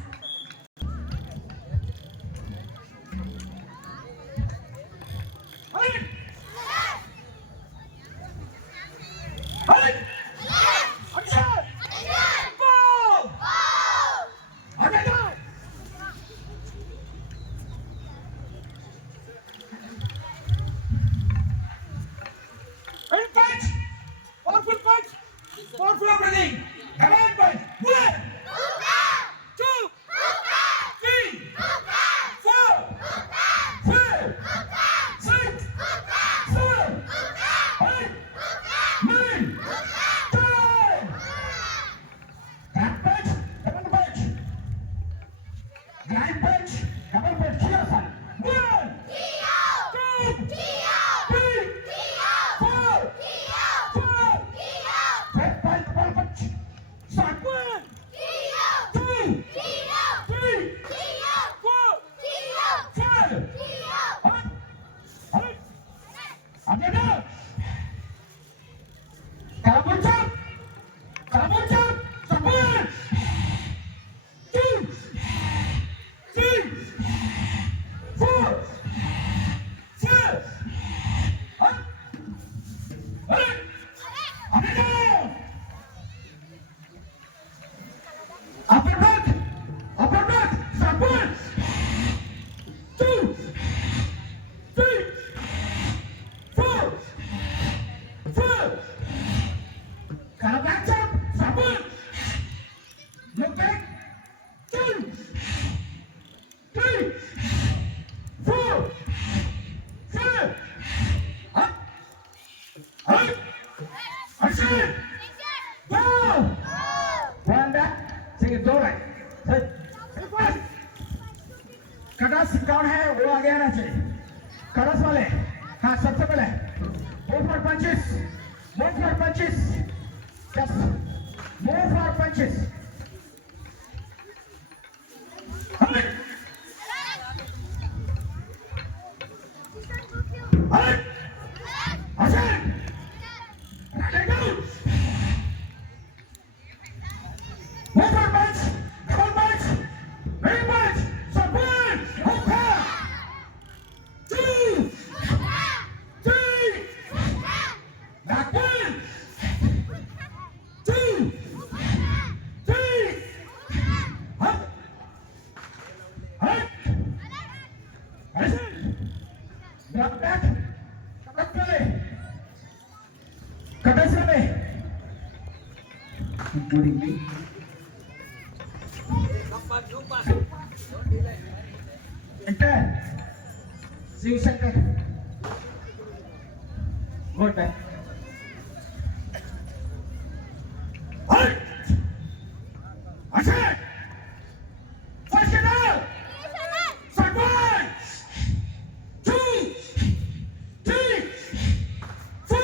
Powerful breathing. Come on, punch. 1, 2, 3, 4, 5, 6, 7, 8, 9, 10. Back punch, double punch. Grind punch, double punch. Here, son. 1, 2, 3, 4, 5. Back punch, double punch. Start. 1, 2, 3, 4, 5. Up. Up and down. Double jump. Double jump. So 1, 2, 3, 4, 5. Up. Up and down. Up and back. Up and back. Stop. 1, 2, 3, 4, 5. Kalau back jump. Stop. 1. Look back. 2, 3, 4, 5. Up. Up. Action. Go. One back. Sing it. 2 right. Set. Request. कटास कौन है वो आगे आना चाहिए. कटास वाले. हाँ सबसे पहले. Move for punches. Move for punches. Just move for punches. Hey. Hey. Action. Ready, go. Move for punch. Double punch. Ring punch. So 1, okay. 2, 3. Back 1, 2, 3. Up. Up. Action. Drop back. Drop play. Kata's away. including me. Enter. Shiv Shankar. Go back. Halt! Action! First it out! Start 1, 2, 3, 4,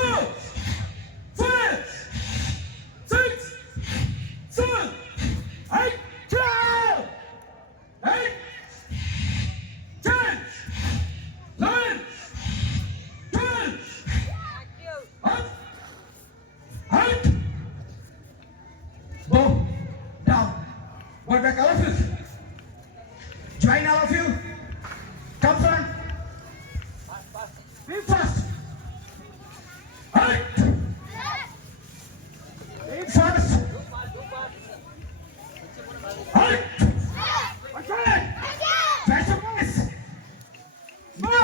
5, 6, 7, 8, 12, 8, 10, 11, 12, up, out, go, down, go back all of you, join all of you, come on, be fast, out, be fast, out, okay, fast pace, go,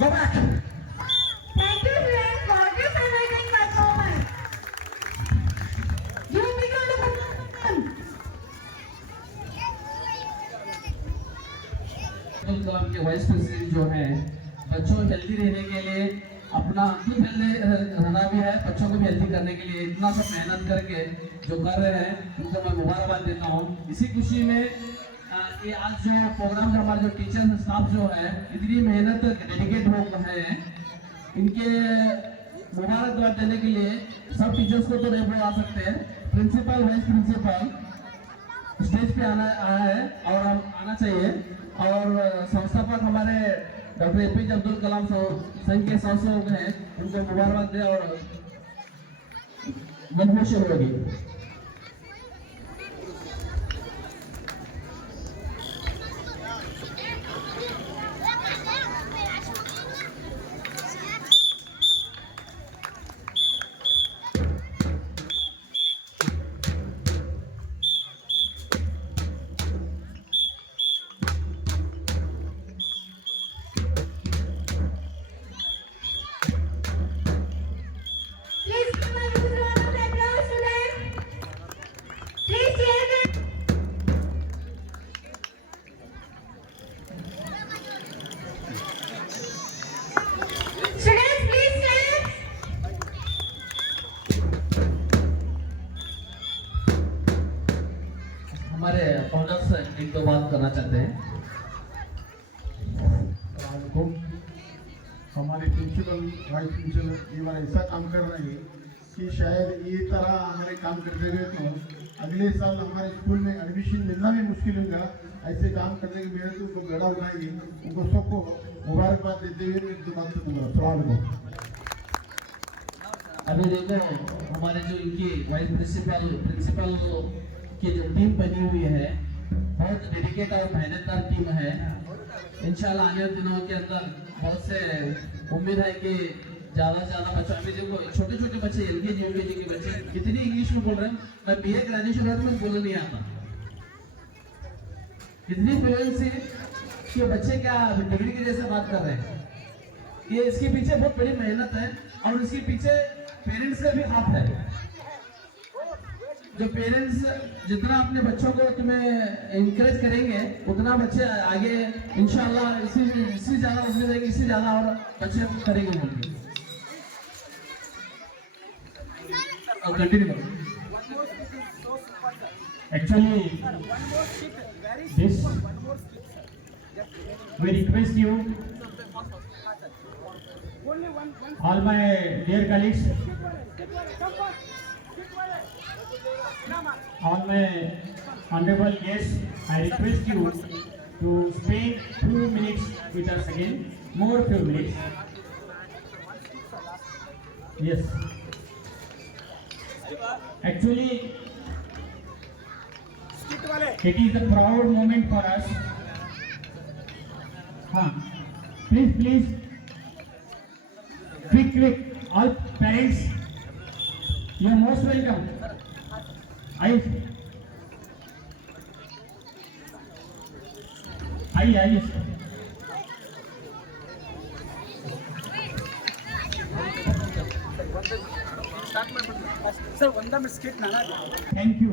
go back. Thank you, friends, for this amazing performance. You become the performance. Abdul Kalam के vice president जो है बच्चों healthy रहने के लिए अपना खुद healthy रहना भी है, बच्चों को भी हेल्दी करने के लिए इतना सब मेहनत करके जो कर रहे हैं उनको मैं मुबारकबाद देता हूँ। इसी खुशी में ये आज जो प्रोग्राम में हमारे जो टीचर्स स्टाफ जो है इतनी मेहनत डेडिकेट हो है इनके मुबारकबाद देने के लिए सब टीचर्स को तो नहीं बुला सकते हैं, प्रिंसिपल वाइस प्रिंसिपल स्टेज पे आया है और हम आना चाहिए। और संस्थापक हमारे डॉक्टर APJ अब्दुल कलाम संघ के संस्थापक हैं, उनको मुबारकबाद दे और मंच शुरू होगी। Please give a huge round of applause to them. Please cheer them. Students, please stand. हमारे फाउंडर्स एक दो बात करना चाहते हैं। हमारे प्रिंसिपल वाइस प्रिंसिपल ये बार ऐसा काम कर रहे हैं कि शायद ये तरह हमारे काम करते रहे तो अगले साल हमारे स्कूल में एडमिशन मिलना भी मुश्किल होगा। ऐसे काम करने की मेहनत उनको गड़ा उठाएंगे, उनको सबको मुबारकबाद देते हुए मैं दो बात करूँगा। सवाल अभी देखो हमारे जो इनकी वाइस प्रिंसिपल की जो टीम बनी हुई है, बहुत डेडिकेट और मेहनतदार टीम है। इंशाल्लाह आने वाले दिनों के अंदर बहुत से उम्मीद है कि ज़्यादा से ज़्यादा बच्चों, अभी देखो छोटे छोटे बच्चे LKG UKG के बच्चे कितनी इंग्लिश में बोल रहे हैं। मैं BA ग्रेजुएशन हुआ तो मुझे बोलना नहीं आता, कितनी फ्लुएंसी कि बच्चे क्या डिग्री के जैसे बात कर रहे हैं। ये इसके पीछे बहुत बड़ी मेहनत है और इसके पीछे पेरेंट्स का भी हाथ है। जो पेरेंट्स जितना अपने बच्चों को तुम्हें इंकरेज करेंगे उतना बच्चे आगे इंशाल्लाह इससे ज्यादा उम्मीद है कि इससे ज्यादा और बच्चे करेंगे बोल और कंटिन्यू करो। Actually, this we request you, all my dear colleagues, all my honorable guests, I request you to spend few minutes with us again, more few minutes. Yes. Actually, it is a proud moment for us. Please, quick, all parents, you are most welcome. आइए sir 1 minute skip ना thank you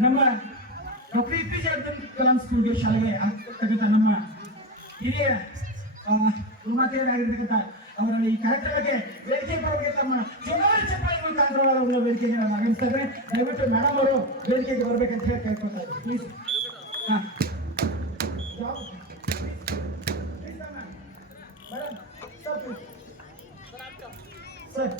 ನಮ್ಮ doctor APJ Abdul Kalam ಸ್ಕೂಲ್ಗೆ ಶಾಲೆಗೆ ಆಗ್ತಕ್ಕಂಥ ನಮ್ಮ ಹಿರಿಯ ಗುರುಮಾತೆಯರಾಗಿರ್ತಕ್ಕಂಥ ಅವರ ಈ ಕಾರ್ಯಕ್ರಮಕ್ಕೆ ವೇದಿಕೆ ಬರೋರಿಗೆ ತಮ್ಮ ಚುನಾವಣೆ ಚಪ್ಪಾಳೆ ಮುಖಾಂತರವಾದ ವೇದಿಕೆಗೆ ನಾನು ಆಗಮಿಸ್ತೇನೆ। ದಯವಿಟ್ಟು ಮೇಡಮ್ ಅವರು ವೇದಿಕೆಗೆ ಬರಬೇಕಂತ ಹೇಳಿ ಕೇಳ್ಕೊತಾ ಇದ್ದೀನಿ ಪ್ಲೀಸ್। ಮೇಡಮ್ ಸರ್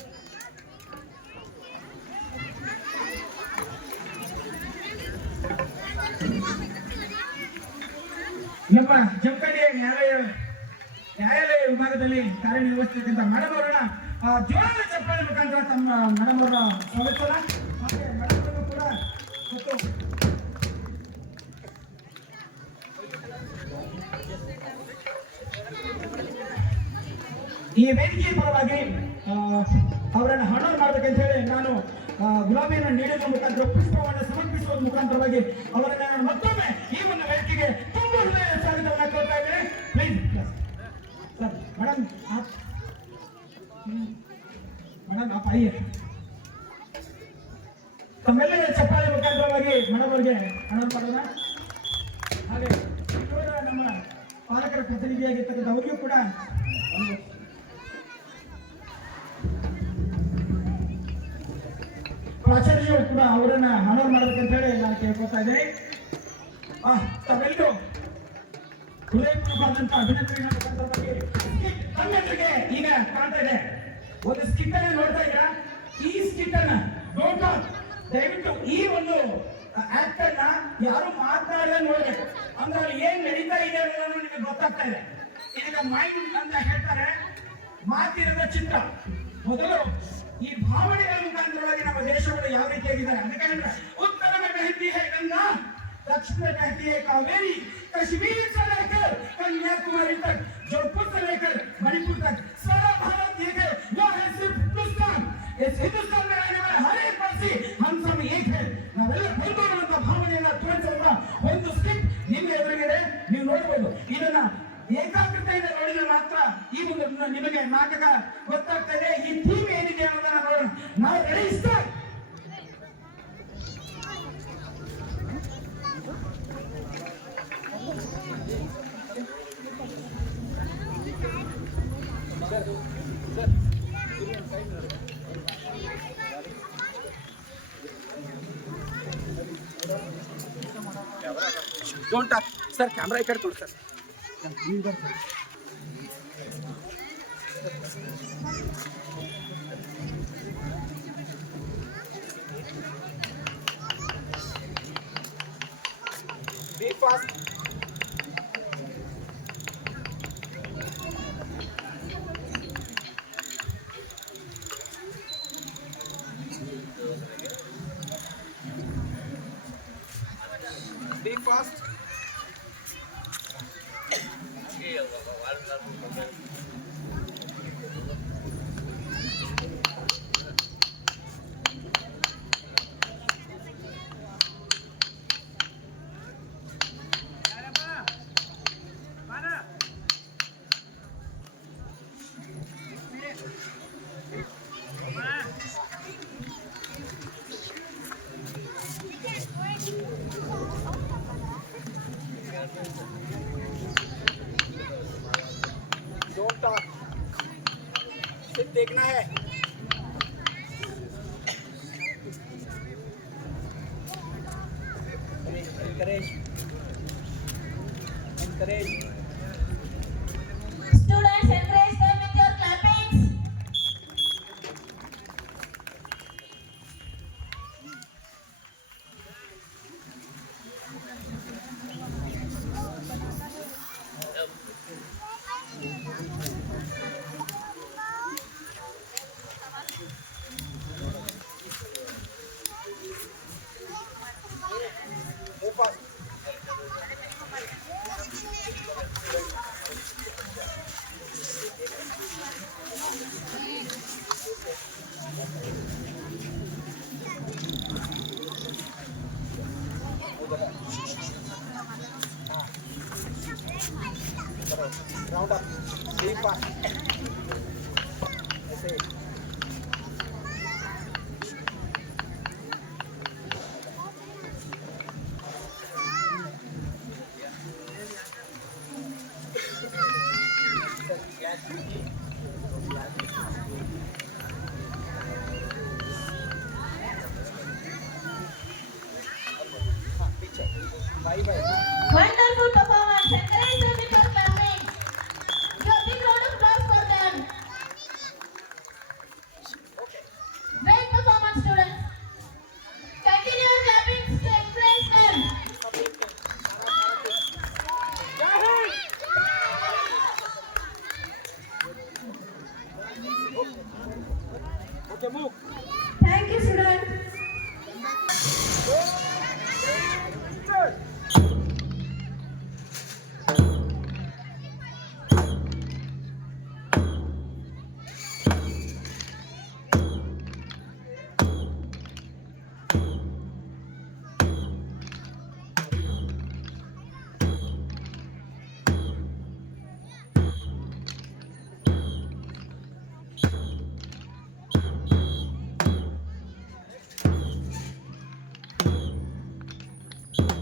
ನಮ್ಮ ಜಮಖಂಡಿ ನ್ಯಾಯಾಲಯ ವಿಭಾಗದಲ್ಲಿ ಕಾರ್ಯನಿರ್ವಹಿಸತಕ್ಕಂಥ ಮೇಡಮ್ ಅವರನ್ನ ಜೋರಾದ ಚಪ್ಪಾಳೆ ಮುಖಾಂತರ ತಮ್ಮ ಮೇಡಮ್ ಅವರ ಸ್ವಾಗತ ಮತ್ತೆ ಮೇಡಮ್ ಅವರು ಕೂಡ ಮತ್ತು ಈ ವೇದಿಕೆ ಪರವಾಗಿ ಅವರನ್ನು ಹಾನರ್ ಮಾಡಬೇಕಂತ ಹೇಳಿ ನಾನು ಗುಲಾಬಿಯನ್ನು ನೀಡುವ ಮುಖಾಂತರ ಪುಷ್ಪವನ್ನು ಸಮರ್ಪಿಸುವ ಮುಖಾಂತರವಾಗಿ ಅವರನ್ನ ನಾನು ಮತ್ತೊಮ್ಮೆ ಈ ಒಂದು ವೇದಿಕೆಗೆ ತುಂಬ ಹೃದಯ ಸ್ವಾಗತವನ್ನು ಕೋರ್ತಾ ಇದ್ದೇನೆ। ಪ್ಲೀಸ್ सर मैडम आप आइए। ತಮ್ಮೆಲ್ಲರ ಚಪ್ಪಾಳೆ ಮುಖಾಂತರವಾಗಿ ಮೇಡಮ್ ಅವರಿಗೆ ಆನಂದ ಮಾಡೋಣ। ಹಾಗೆ ನಮ್ಮ ಪಾಲಕರ ಪ್ರತಿನಿಧಿಯಾಗಿರ್ತಕ್ಕಂಥ ಅವರಿಗೂ ಕೂಡ ಪ್ರಾಚಾರ್ಯರು ಕೂಡ ಅವರನ್ನ ಆನಂದ ಮಾಡಬೇಕಂತ ಹೇಳಿ ನಾನು ಕೇಳ್ಕೊತಾ ಇದ್ದೀನಿ। ತಾವೆಲ್ಲರೂ ಹೃದಯಪೂರ್ವಕವಾದಂತ ಅಭಿನಂದನೆಗಳನ್ನು ಕೊಡ್ತಾರೆ. ಕಣ್ಣೆದುರಿಗೆ ಈಗ ಕಾಣ್ತಾ ಇದೆ ಒಂದು ಸ್ಕಿಟ್ ಅನ್ನು ನೋಡ್ತಾ ಇದ್ದೀರಾ. ಈ ಸ್ಕಿಟ್ ಅನ್ನ ದಯವಿಟ್ಟು ಈ ಒಂದು ಆಕ್ಟ್ ಅನ್ನ ಯಾರು ಮಾತನಾಡದೆ ನೋಡ್ಬೇಕು. ಅಂದ್ರೆ ಅಲ್ಲಿ ಏನ್ ನಡೀತಾ ಇದೆ ಅನ್ನೋದು ನಿಮಗೆ ಗೊತ್ತಾಗ್ತಾ ಇದೆ. ಈಗ ಮೈಂಡ್ ಅಂತ ಹೇಳ್ತಾರೆ, ಮಾತಿರದ ಚಿತ್ರ. ಮೊದಲು ಈ ಭಾವನೆಗಳ ಮುಖಾಂತರವಾಗಿ ನಮ್ಮ ದೇಶಗಳು ಯಾವ ರೀತಿಯಾಗಿದ್ದಾರೆ ಅದಕ್ಕೆ ಹೇಳಿದ್ರೆ उत्तर में बहती है गंगा, दक्षिण में बहती है कावेरी, कश्मीर से लेकर कन्याकुमारी तक, जोधपुर से लेकर मणिपुर तक सारा भारत एक है। वो है सिर्फ हिंदुस्तान। इस हिंदुस्तान में रहने वाले हर एक वासी हम सब एक है। ನಾವೆಲ್ಲ ಹೊಂದೋಣಂತ ಭಾವನೆಯನ್ನ ತೋರಿಸುವಂತ ಒಂದು ಸ್ಕಿಟ್ ನಿಮಗೆ ಎದುರಿಗಿದೆ, ನೀವು ನೋಡಬಹುದು. ಇದನ್ನ ಏಕಾಗ್ರತೆಯಿಂದ ನೋಡಿದ್ರೆ ಮಾತ್ರ ಈ ಒಂದು ನಿಮಗೆ ನಾಟಕ ಗೊತ್ತಾಗ್ತದೆ. ಈ ಥೀಮ್ ಏನಿದೆ ಅನ್ನೋದನ್ನ ನೋಡೋಣ. ನಾವು ready start. Don't talk sir, camera ಈ ಕಡೆ ಕೊಡಿ sir. Be fast. Be fast. Don't talk. सिर्फ देखना है. Encourage. Encourage. Students, encourage them with your clappings. Go fast. Round up. Be fast. ऐसे. Bye bye. Wonderful performance. Encourage them with your clapping. Give a big round of applause for them. Great performance, students. Continue your clapping to encourage them. Okay, move. Thank you, students.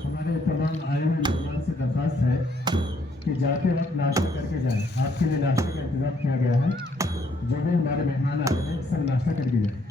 हमारे तमाम आए हुए मेहमान से दरख्वास्त है कि जाते वक्त नाश्ता करके जाएं। आपके लिए नाश्ते का इंतजाम किया गया है। जो भी हमारे मेहमान आए हैं सब नाश्ता करके जाएं।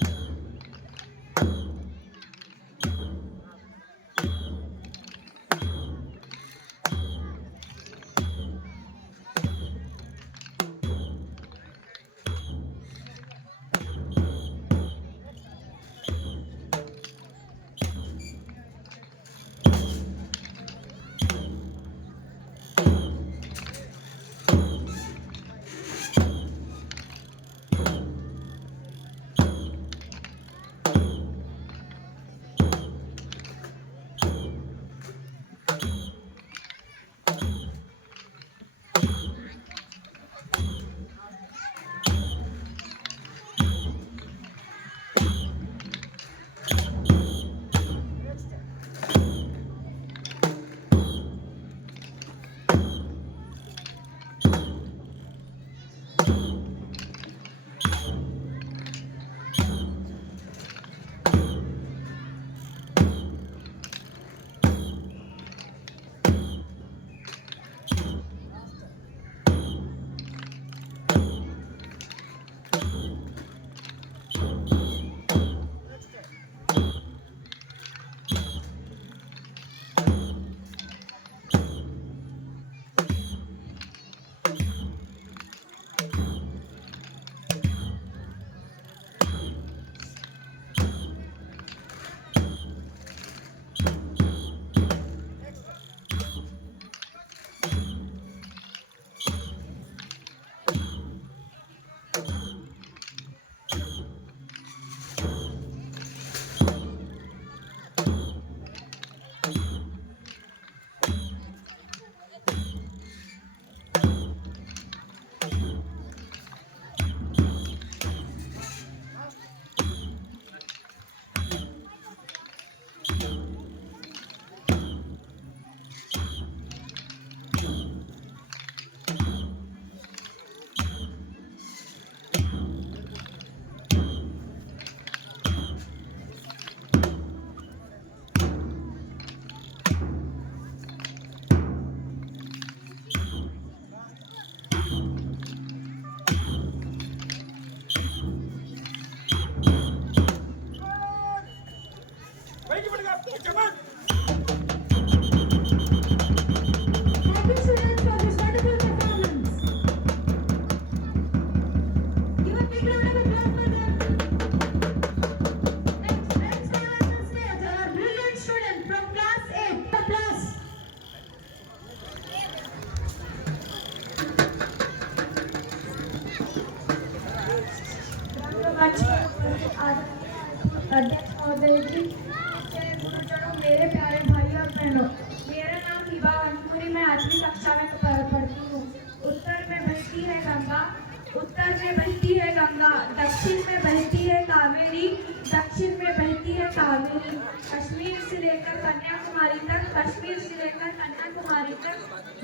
कन्याकुमारी तक, कश्मीर से लेकर कन्याकुमारी तक,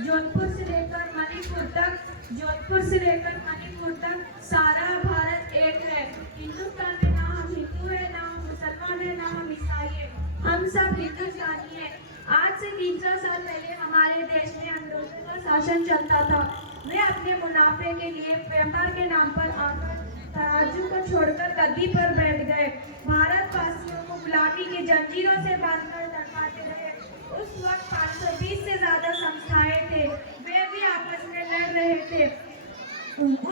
जोधपुर से लेकर मणिपुर तक, जोधपुर से लेकर मणिपुर तक सारा भारत एक है। हिंदुस्तान में ना हम हिंदू है, ना हम मुसलमान है, ना हम ईसाई है, हम सब हिंदुस्तानी है। आज से 300 साल पहले हमारे देश में अंग्रेजों का शासन चलता था। वे अपने मुनाफे के लिए व्यापार के नाम पर आकर तराजू को छोड़कर गद्दी पर बैठ गए। भारतवासियों को गुलामी के जंजीरों से बांधकर तड़पाते रहे। उस वक्त 520 से ज्यादा संस्थाएं थे, वे भी आपस में लड़ रहे थे।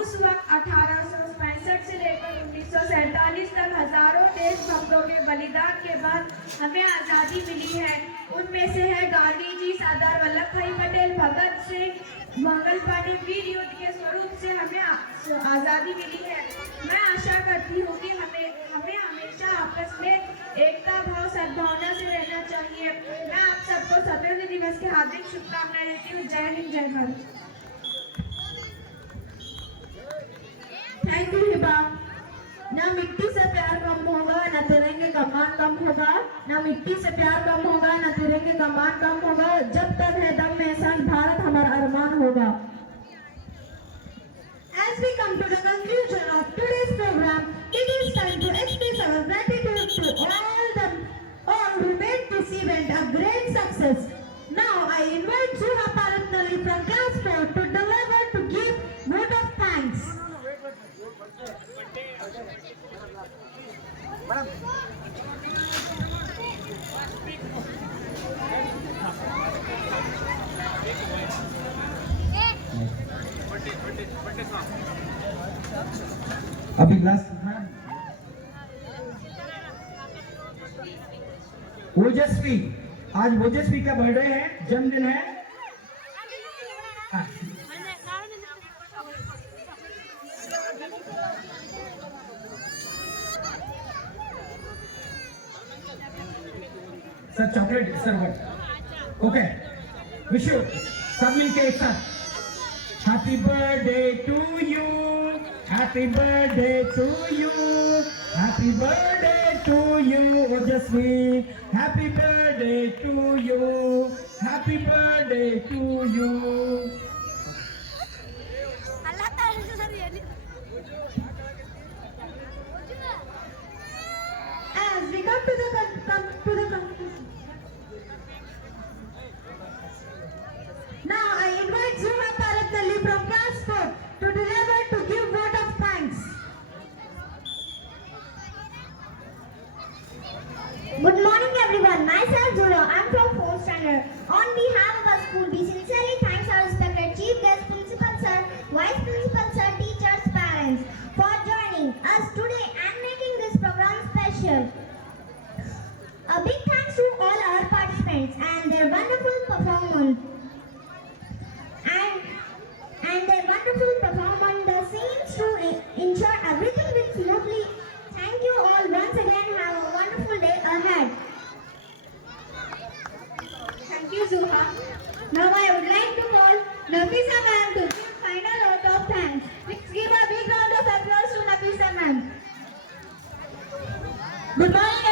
उस वक्त 1865 से लेकर 1947 तक हजारों देशभक्तों के बलिदान के बाद हमें आज़ादी मिली है। उनमें से है गांधी जी, सरदार वल्लभ भाई पटेल, भगत सिंह, मंगल पांडे। वीर युद्ध के स्वरूप से हमें आज़ादी मिली है। मैं आशा करती हूँ कि हमें हमेशा आपस में एकता भाव सद्भावना से रहना चाहिए। मैं आप सबको स्वतंत्रता दिवस की हार्दिक शुभकामनाएं देती हूँ। जय हिंद, जय भारत। Thank you Hiba. ना मिट्टी से प्यार कम होगा, ना तिरंगे का मान कम होगा। ना मिट्टी से प्यार कम होगा, ना तिरंगे का मान कम होगा। जब तक है दम में सांस, भारत हमारा अरमान होगा। As we come to the conclusion of today's program, it is time to express our gratitude to all who made this event a great success. Now I invite Suha Paratnali from Class 4 to deliver to give vote of thanks. अभी ग्लास ओजस्वी, आज ओजस्वी का birthday है, जन्मदिन है। Sir chocolate sir okay, wish you सब मिलके एक साथ happy birthday to you, happy birthday to you, happy birthday to you Ojaswi, happy birthday to you, happy birthday to you. As we come to the conclusion, now I invite Zuma Paratnali from Class 4 to deliver to give vote of thanks. Good morning everyone, myself Zula, I'm from 4th standard. On behalf of our school, we sincerely thank our respected Chief Guest, Principal Sir, Vice Principal Sir, teachers, parents for joining us today and making this program special. A big thanks to all our participants and their wonderful performance. And their wonderful performance seems to ensure everything went smoothly. Thank you all once again. Have a wonderful day ahead. Thank you, Zuha. Now I would like to call Nafisa ma'am to give final vote of thanks. Please give a big round of applause to Nafisa ma'am. Good morning